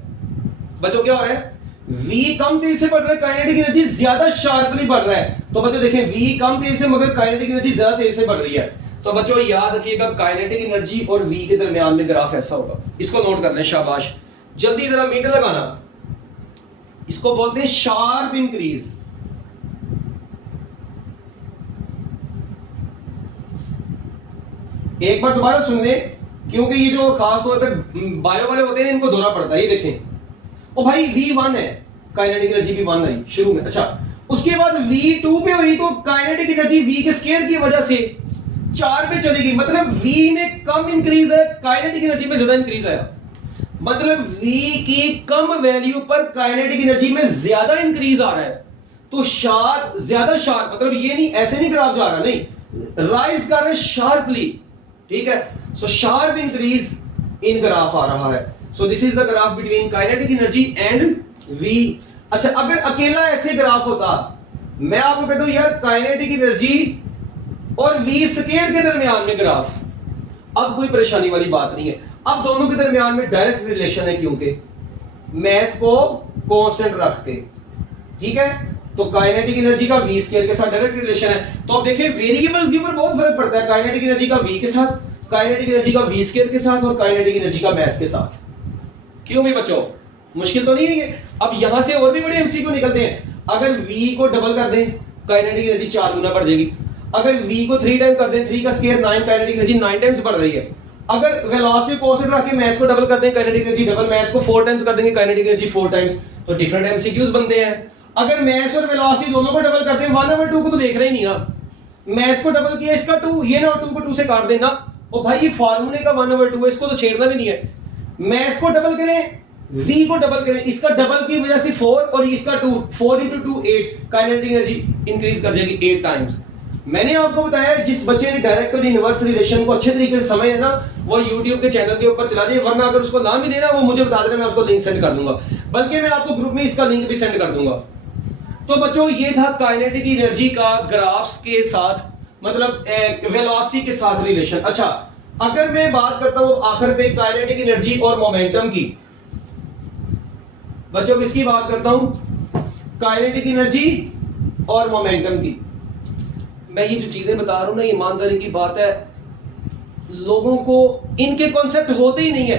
बच्चों क्या हो रहा है, v कम तेजी से बढ़ रहा है, काइनेटिक एनर्जी ज्यादा शार्पली बढ़ रहा है। तो बच्चों देखें v कम तेजी से मगर काइनेटिक एनर्जी ज्यादा तेजी से बढ़ रही है। तो बच्चों याद रखिएगा काइनेटिक एनर्जी और v के दरमियान में ग्राफ ऐसा होगा, इसको नोट कर लें, शाबाश। जल्दी जरा मीटर लगाना, इसको बोलते हैं शार्प इंक्रीज। एक बार दोबारा सुन ले, क्योंकि ये जो खास तौर पे बायो वाले होते हैं इनको दौरा पड़ता है। ये देखें, ओ भाई v1 है, काइनेटिक एनर्जी भी 1 आई शुरू में। अच्छा उसके बाद v2 पे हुई तो काइनेटिक एनर्जी v के स्क्वायर की वजह से 4 पे चलेगी, मतलब v में कम इंक्रीज है, काइनेटिक एनर्जी में ज्यादा इंक्रीज आया। मतलब v की कम वैल्यू पर काइनेटिक एनर्जी में ज्यादा इंक्रीज आ रहा है। तो शार्प, ज्यादा शार्प, मतलब ये नहीं ऐसे नहीं ग्राफ जा रहा, नहीं, राइज कर रहा है शार्पली, ठीक है। सो शार्प इंक्रीज इन ग्राफ आ रहा है। सो this is the graph between kinetic energy and v। अच्छा अगर अकेला ऐसे ग्राफ होता, मैं आपको कहता हूं यार काइनेटिक एनर्जी और v स्क्वायर के दरमियान में ग्राफ, अब कोई परेशानी वाली बात नहीं है। अब दोनों के दरमियान में डायरेक्ट रिलेशन है, क्योंकि मास को कांस्टेंट रख के, ठीक है। तो काइनेटिक एनर्जी का v स्क्वायर के साथ डायरेक्ट रिलेशन है। तो अब देखिए वेरिएबल्स के ऊपर बहुत फर्क पड़ता है, काइनेटिक एनर्जी का v के साथ, काइनेटिक एनर्जी का v स्क्वायर के साथ और काइनेटिक एनर्जी का मास के साथ। क्यों भी बच्चों, मुश्किल तो नहीं है ये। अब यहां से और भी बड़े एमसीक्यू निकलते हैं। अगर v को डबल कर दें काइनेटिक एनर्जी 4 गुना बढ़ जाएगी। अगर v को 3 टाइम कर दें, 3 का स्क्वायर 9, काइनेटिक एनर्जी 9 टाइम्स बढ़ रही है। अगर वेलोसिटी कांस्टेंट रख के मास को डबल कर दें, काइनेटिक एनर्जी डबल, मास को 4 टाइम्स कर देंगे, काइनेटिक एनर्जी 4 टाइम्स। तो डिफरेंट एमसीक्यूज बनते हैं। अगर मास और वेलोसिटी दोनों को डबल कर दें, 1/2 को तो देख रहे ही नहीं ना। मास को डबल किया, इसका 2, ये ना 2 को 2 से काट देना। ओ भाई ये फार्मूले का 1/2 है, इसको तो छेड़ना भी नहीं है। मास को डबल करें, v को डबल करें, इसका डबल की वजह से 4 और इसका 2, 4 × 2 8, काइनेटिक एनर्जी इंक्रीज कर जाएगी 8 टाइम्स। मैंने आपको बताया जिस बच्चे ने डायरेक्ट और इनवर्स रिलेशन को अच्छे तरीके से समझ है ना, वो YouTube के चैनल के ऊपर चला जाए, वरना अगर उसको ना भी देना वो मुझे बता देना, मैं उसको लिंक सेंड कर दूंगा। बल्कि मैं आपको ग्रुप में इसका लिंक भी सेंड कर दूंगा। तो बच्चों ये था काइनेटिक एनर्जी का ग्राफ्स के साथ, मतलब वेलोसिटी के साथ रिलेशन। अच्छा, अगर मैं बात करता हूं आखिर पे काइनेटिक एनर्जी और मोमेंटम की, बच्चों किसकी बात करता हूं, काइनेटिक एनर्जी और मोमेंटम की। मैं ये जो चीजें बता रहा हूं ना, ईमानदारी की बात है, लोगों को इनके कॉन्सेप्ट होते ही नहीं है,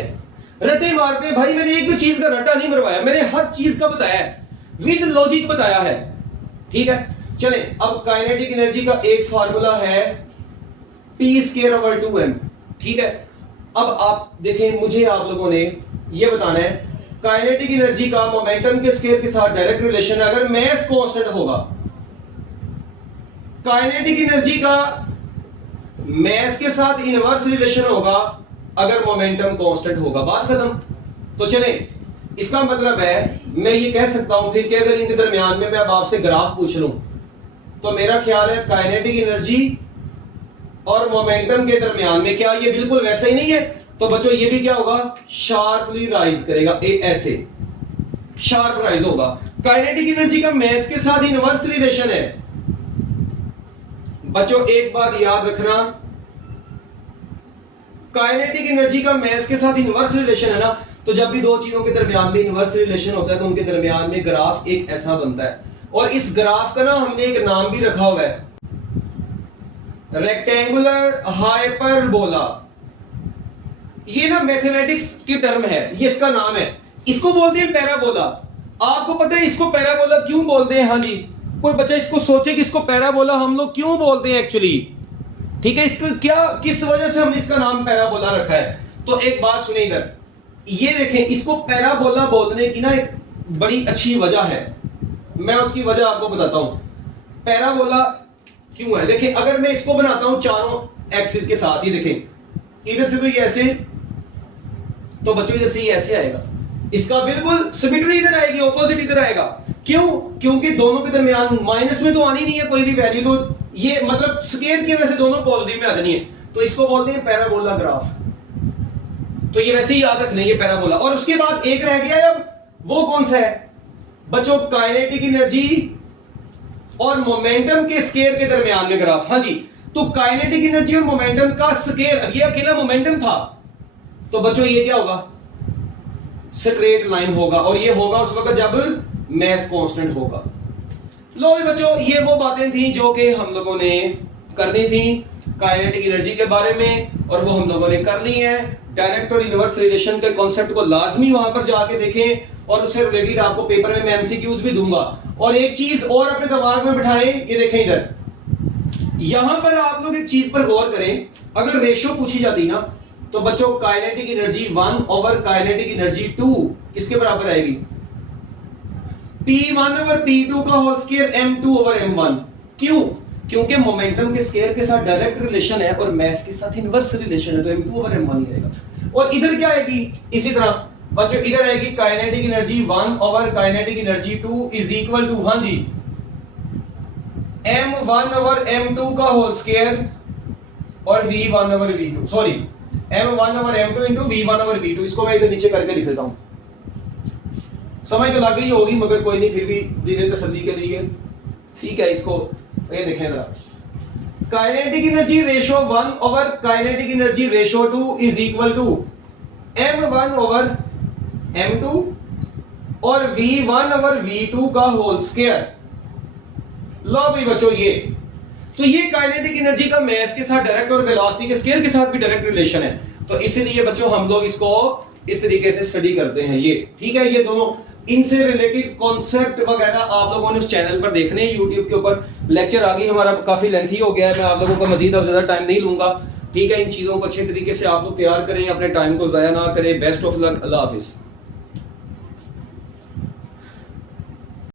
रटे मारते हैं। भाई मैंने एक भी चीज का रटा नहीं मरवाया, मैंने हर चीज का बताया है, विद लॉजिक बताया है। ठीक है, चले अब काइनेटिक एनर्जी का एक फार्मूला है p²/2m। ठीक है, अब आप देखें, मुझे आप लोगों ने ये बताना है काइनेटिक एनर्जी का मोमेंटम के स्क्वायर के साथ डायरेक्ट रिलेशन है अगर मास कांस्टेंट होगा। काइनेटिक एनर्जी का मास के साथ इनवर्स रिलेशन होगा अगर मोमेंटम कांस्टेंट होगा। बात खत्म। तो चले, इसका मतलब है मैं ये कह सकता हूं फिर कि अगर इनके दरमियान में मैं अब आपसे ग्राफ पूछ लूं, तो मेरा ख्याल है काइनेटिक एनर्जी और मोमेंटम के दरमियान में क्या ये बिल्कुल वैसा ही नहीं है? तो बच्चों ये भी क्या होगा, शार्पली राइज करेगा, ऐसे शार्प राइज होगा। काइनेटिक एनर्जी का मास के साथ इनवर्स रिलेशन है। बच्चों एक बात याद रखना, काइनेटिक एनर्जी का मास के साथ इनवर्स रिलेशन है ना, तो जब भी दो चीजों के दरमियान में इनवर्स रिलेशन होता है तो उनके दरमियान में ग्राफ एक ऐसा बनता है। और इस ग्राफ का ना हमने एक नाम भी रखा हुआ है, रेक्टेंगुलर हाइपरबोला। ये ना मैथमेटिक्स की टर्म है, ये इसका नाम है। इसको बोलते हैं पैराबोला। आपको पता है इसको पैराबोला क्यों बोलते हैं? हाँ जी, कोई बच्चा इसको सोचे कि इसको पैराबोला हम लोग क्यों बोलते हैं एक्चुअली। ठीक है, इसको क्या, किस वजह से हमने इसका नाम पैराबोला रखा है? तो एक बात सुनिए इधर, ये देखें, इसको पैराबोला बोलने की ना एक बड़ी अच्छी वजह है, मैं उसकी वजह आपको बताता हूं। पैराबोला क्यों है? देखिए, अगर मैं इसको बनाता हूं चारों एक्सिस के साथ ही, देखें इधर से तो ये ऐसे, तो बच्चों इधर से ये ऐसे आएगा, इसका बिल्कुल सिमेट्री इधर आएगी, ऑपोजिट इधर आएगा। क्यों? क्योंकि दोनों के दरमियान माइनस में तो आनी नहीं है कोई भी वैल्यू, तो ये मतलब स्केयर की वजह से दोनों पॉजिटिव में आ जानी है, तो इसको बोलते हैं पैराबोला ग्राफ। तो ये वैसे ही याद रख लेंगे पैराबोला। और उसके बाद एक रह गया है, अब वो कौन सा है बच्चों? काइनेटिक एनर्जी और मोमेंटम के स्केयर के दरमियान में ग्राफ। हाँ जी, तो काइनेटिक एनर्जी और मोमेंटम का स्केयर, ये अकेला मोमेंटम था, तो बच्चों ये क्या होगा? स्ट्रेट लाइन होगा, और ये होगा उस वक्त जब मास कांस्टेंट होगा। लो बच्चों, ये वो बातें थी जो कि हम लोगों ने करनी थी काइनेटिक एनर्जी के बारे में, और वो हम लोगों ने कर ली है। डायरेक्ट और इनवर्स रिलेशन के कॉन्सेप्ट को लाजमी वहां पर जाके देखें, और उससे रिलेटेड आपको पेपर में मैं एमसीक्यूज भी दूंगा। और एक चीज और अपने दिमाग में बिठाएं, ये देखें इधर, यहां पर आप लोग एक चीज पर गौर करें, अगर रेशियो पूछी जाती ना, तो बच्चों kinetic energy 1 over kinetic energy 2 किसके बराबर आएगी? P1 ओवर P2 का whole square M2 over M1। क्यों? क्योंकि मोमेंटम के स्क्वायर के साथ डायरेक्ट रिलेशन है और मास के साथ इनवर्स रिलेशन है, तो M2 ओवर M1 ही आएगा। और इधर क्या आएगी? इसी तरह बच्चों इधर आएगी kinetic energy 1 over kinetic energy 2 is equal to, हाँ जी, M1 ओवर M2 का होल स्क्वायर और V1 over V2, sorry M1 over M2 into V1 over V2। इसको मैं इधर नीचे करके लिख देता हूं, समझ तो लग गई होगी, मगर कोई नहीं, फिर भी धीरे तसल्ली के लिए ठीक है। इसको ये देखें जरा, kinetic energy ratio 1 over kinetic energy ratio 2 is equal to M1 over M2 और V1 ओवर V2 का होल स्क्वायर लो भाई बच्चों ये, तो ये काइनेटिक एनर्जी का मास के साथ डायरेक्ट और वेलोसिटी के स्केल के साथ भी डायरेक्ट रिलेशन है। तो इसलिए बच्चों हम लोग इसको इस तरीके से स्टडी करते हैं ये, ठीक है। ये दोनों इनसे रिलेटेड कॉन्सेप्ट वगैरह आप लोगों ने उस चैनल पर देखने हैं, YouTube के ऊपर लेक्चर आगे हमारा काफी लेंथी हो गया है, मैं आप लोगों का मजीद अब ज्यादा टाइम नहीं लूंगा, ठीक है। इन चीजों को अच्छे तरीके से आप लोग तैयार करें, अपने टाइम को जाया ना करें। Best of luck, Allah Hafiz.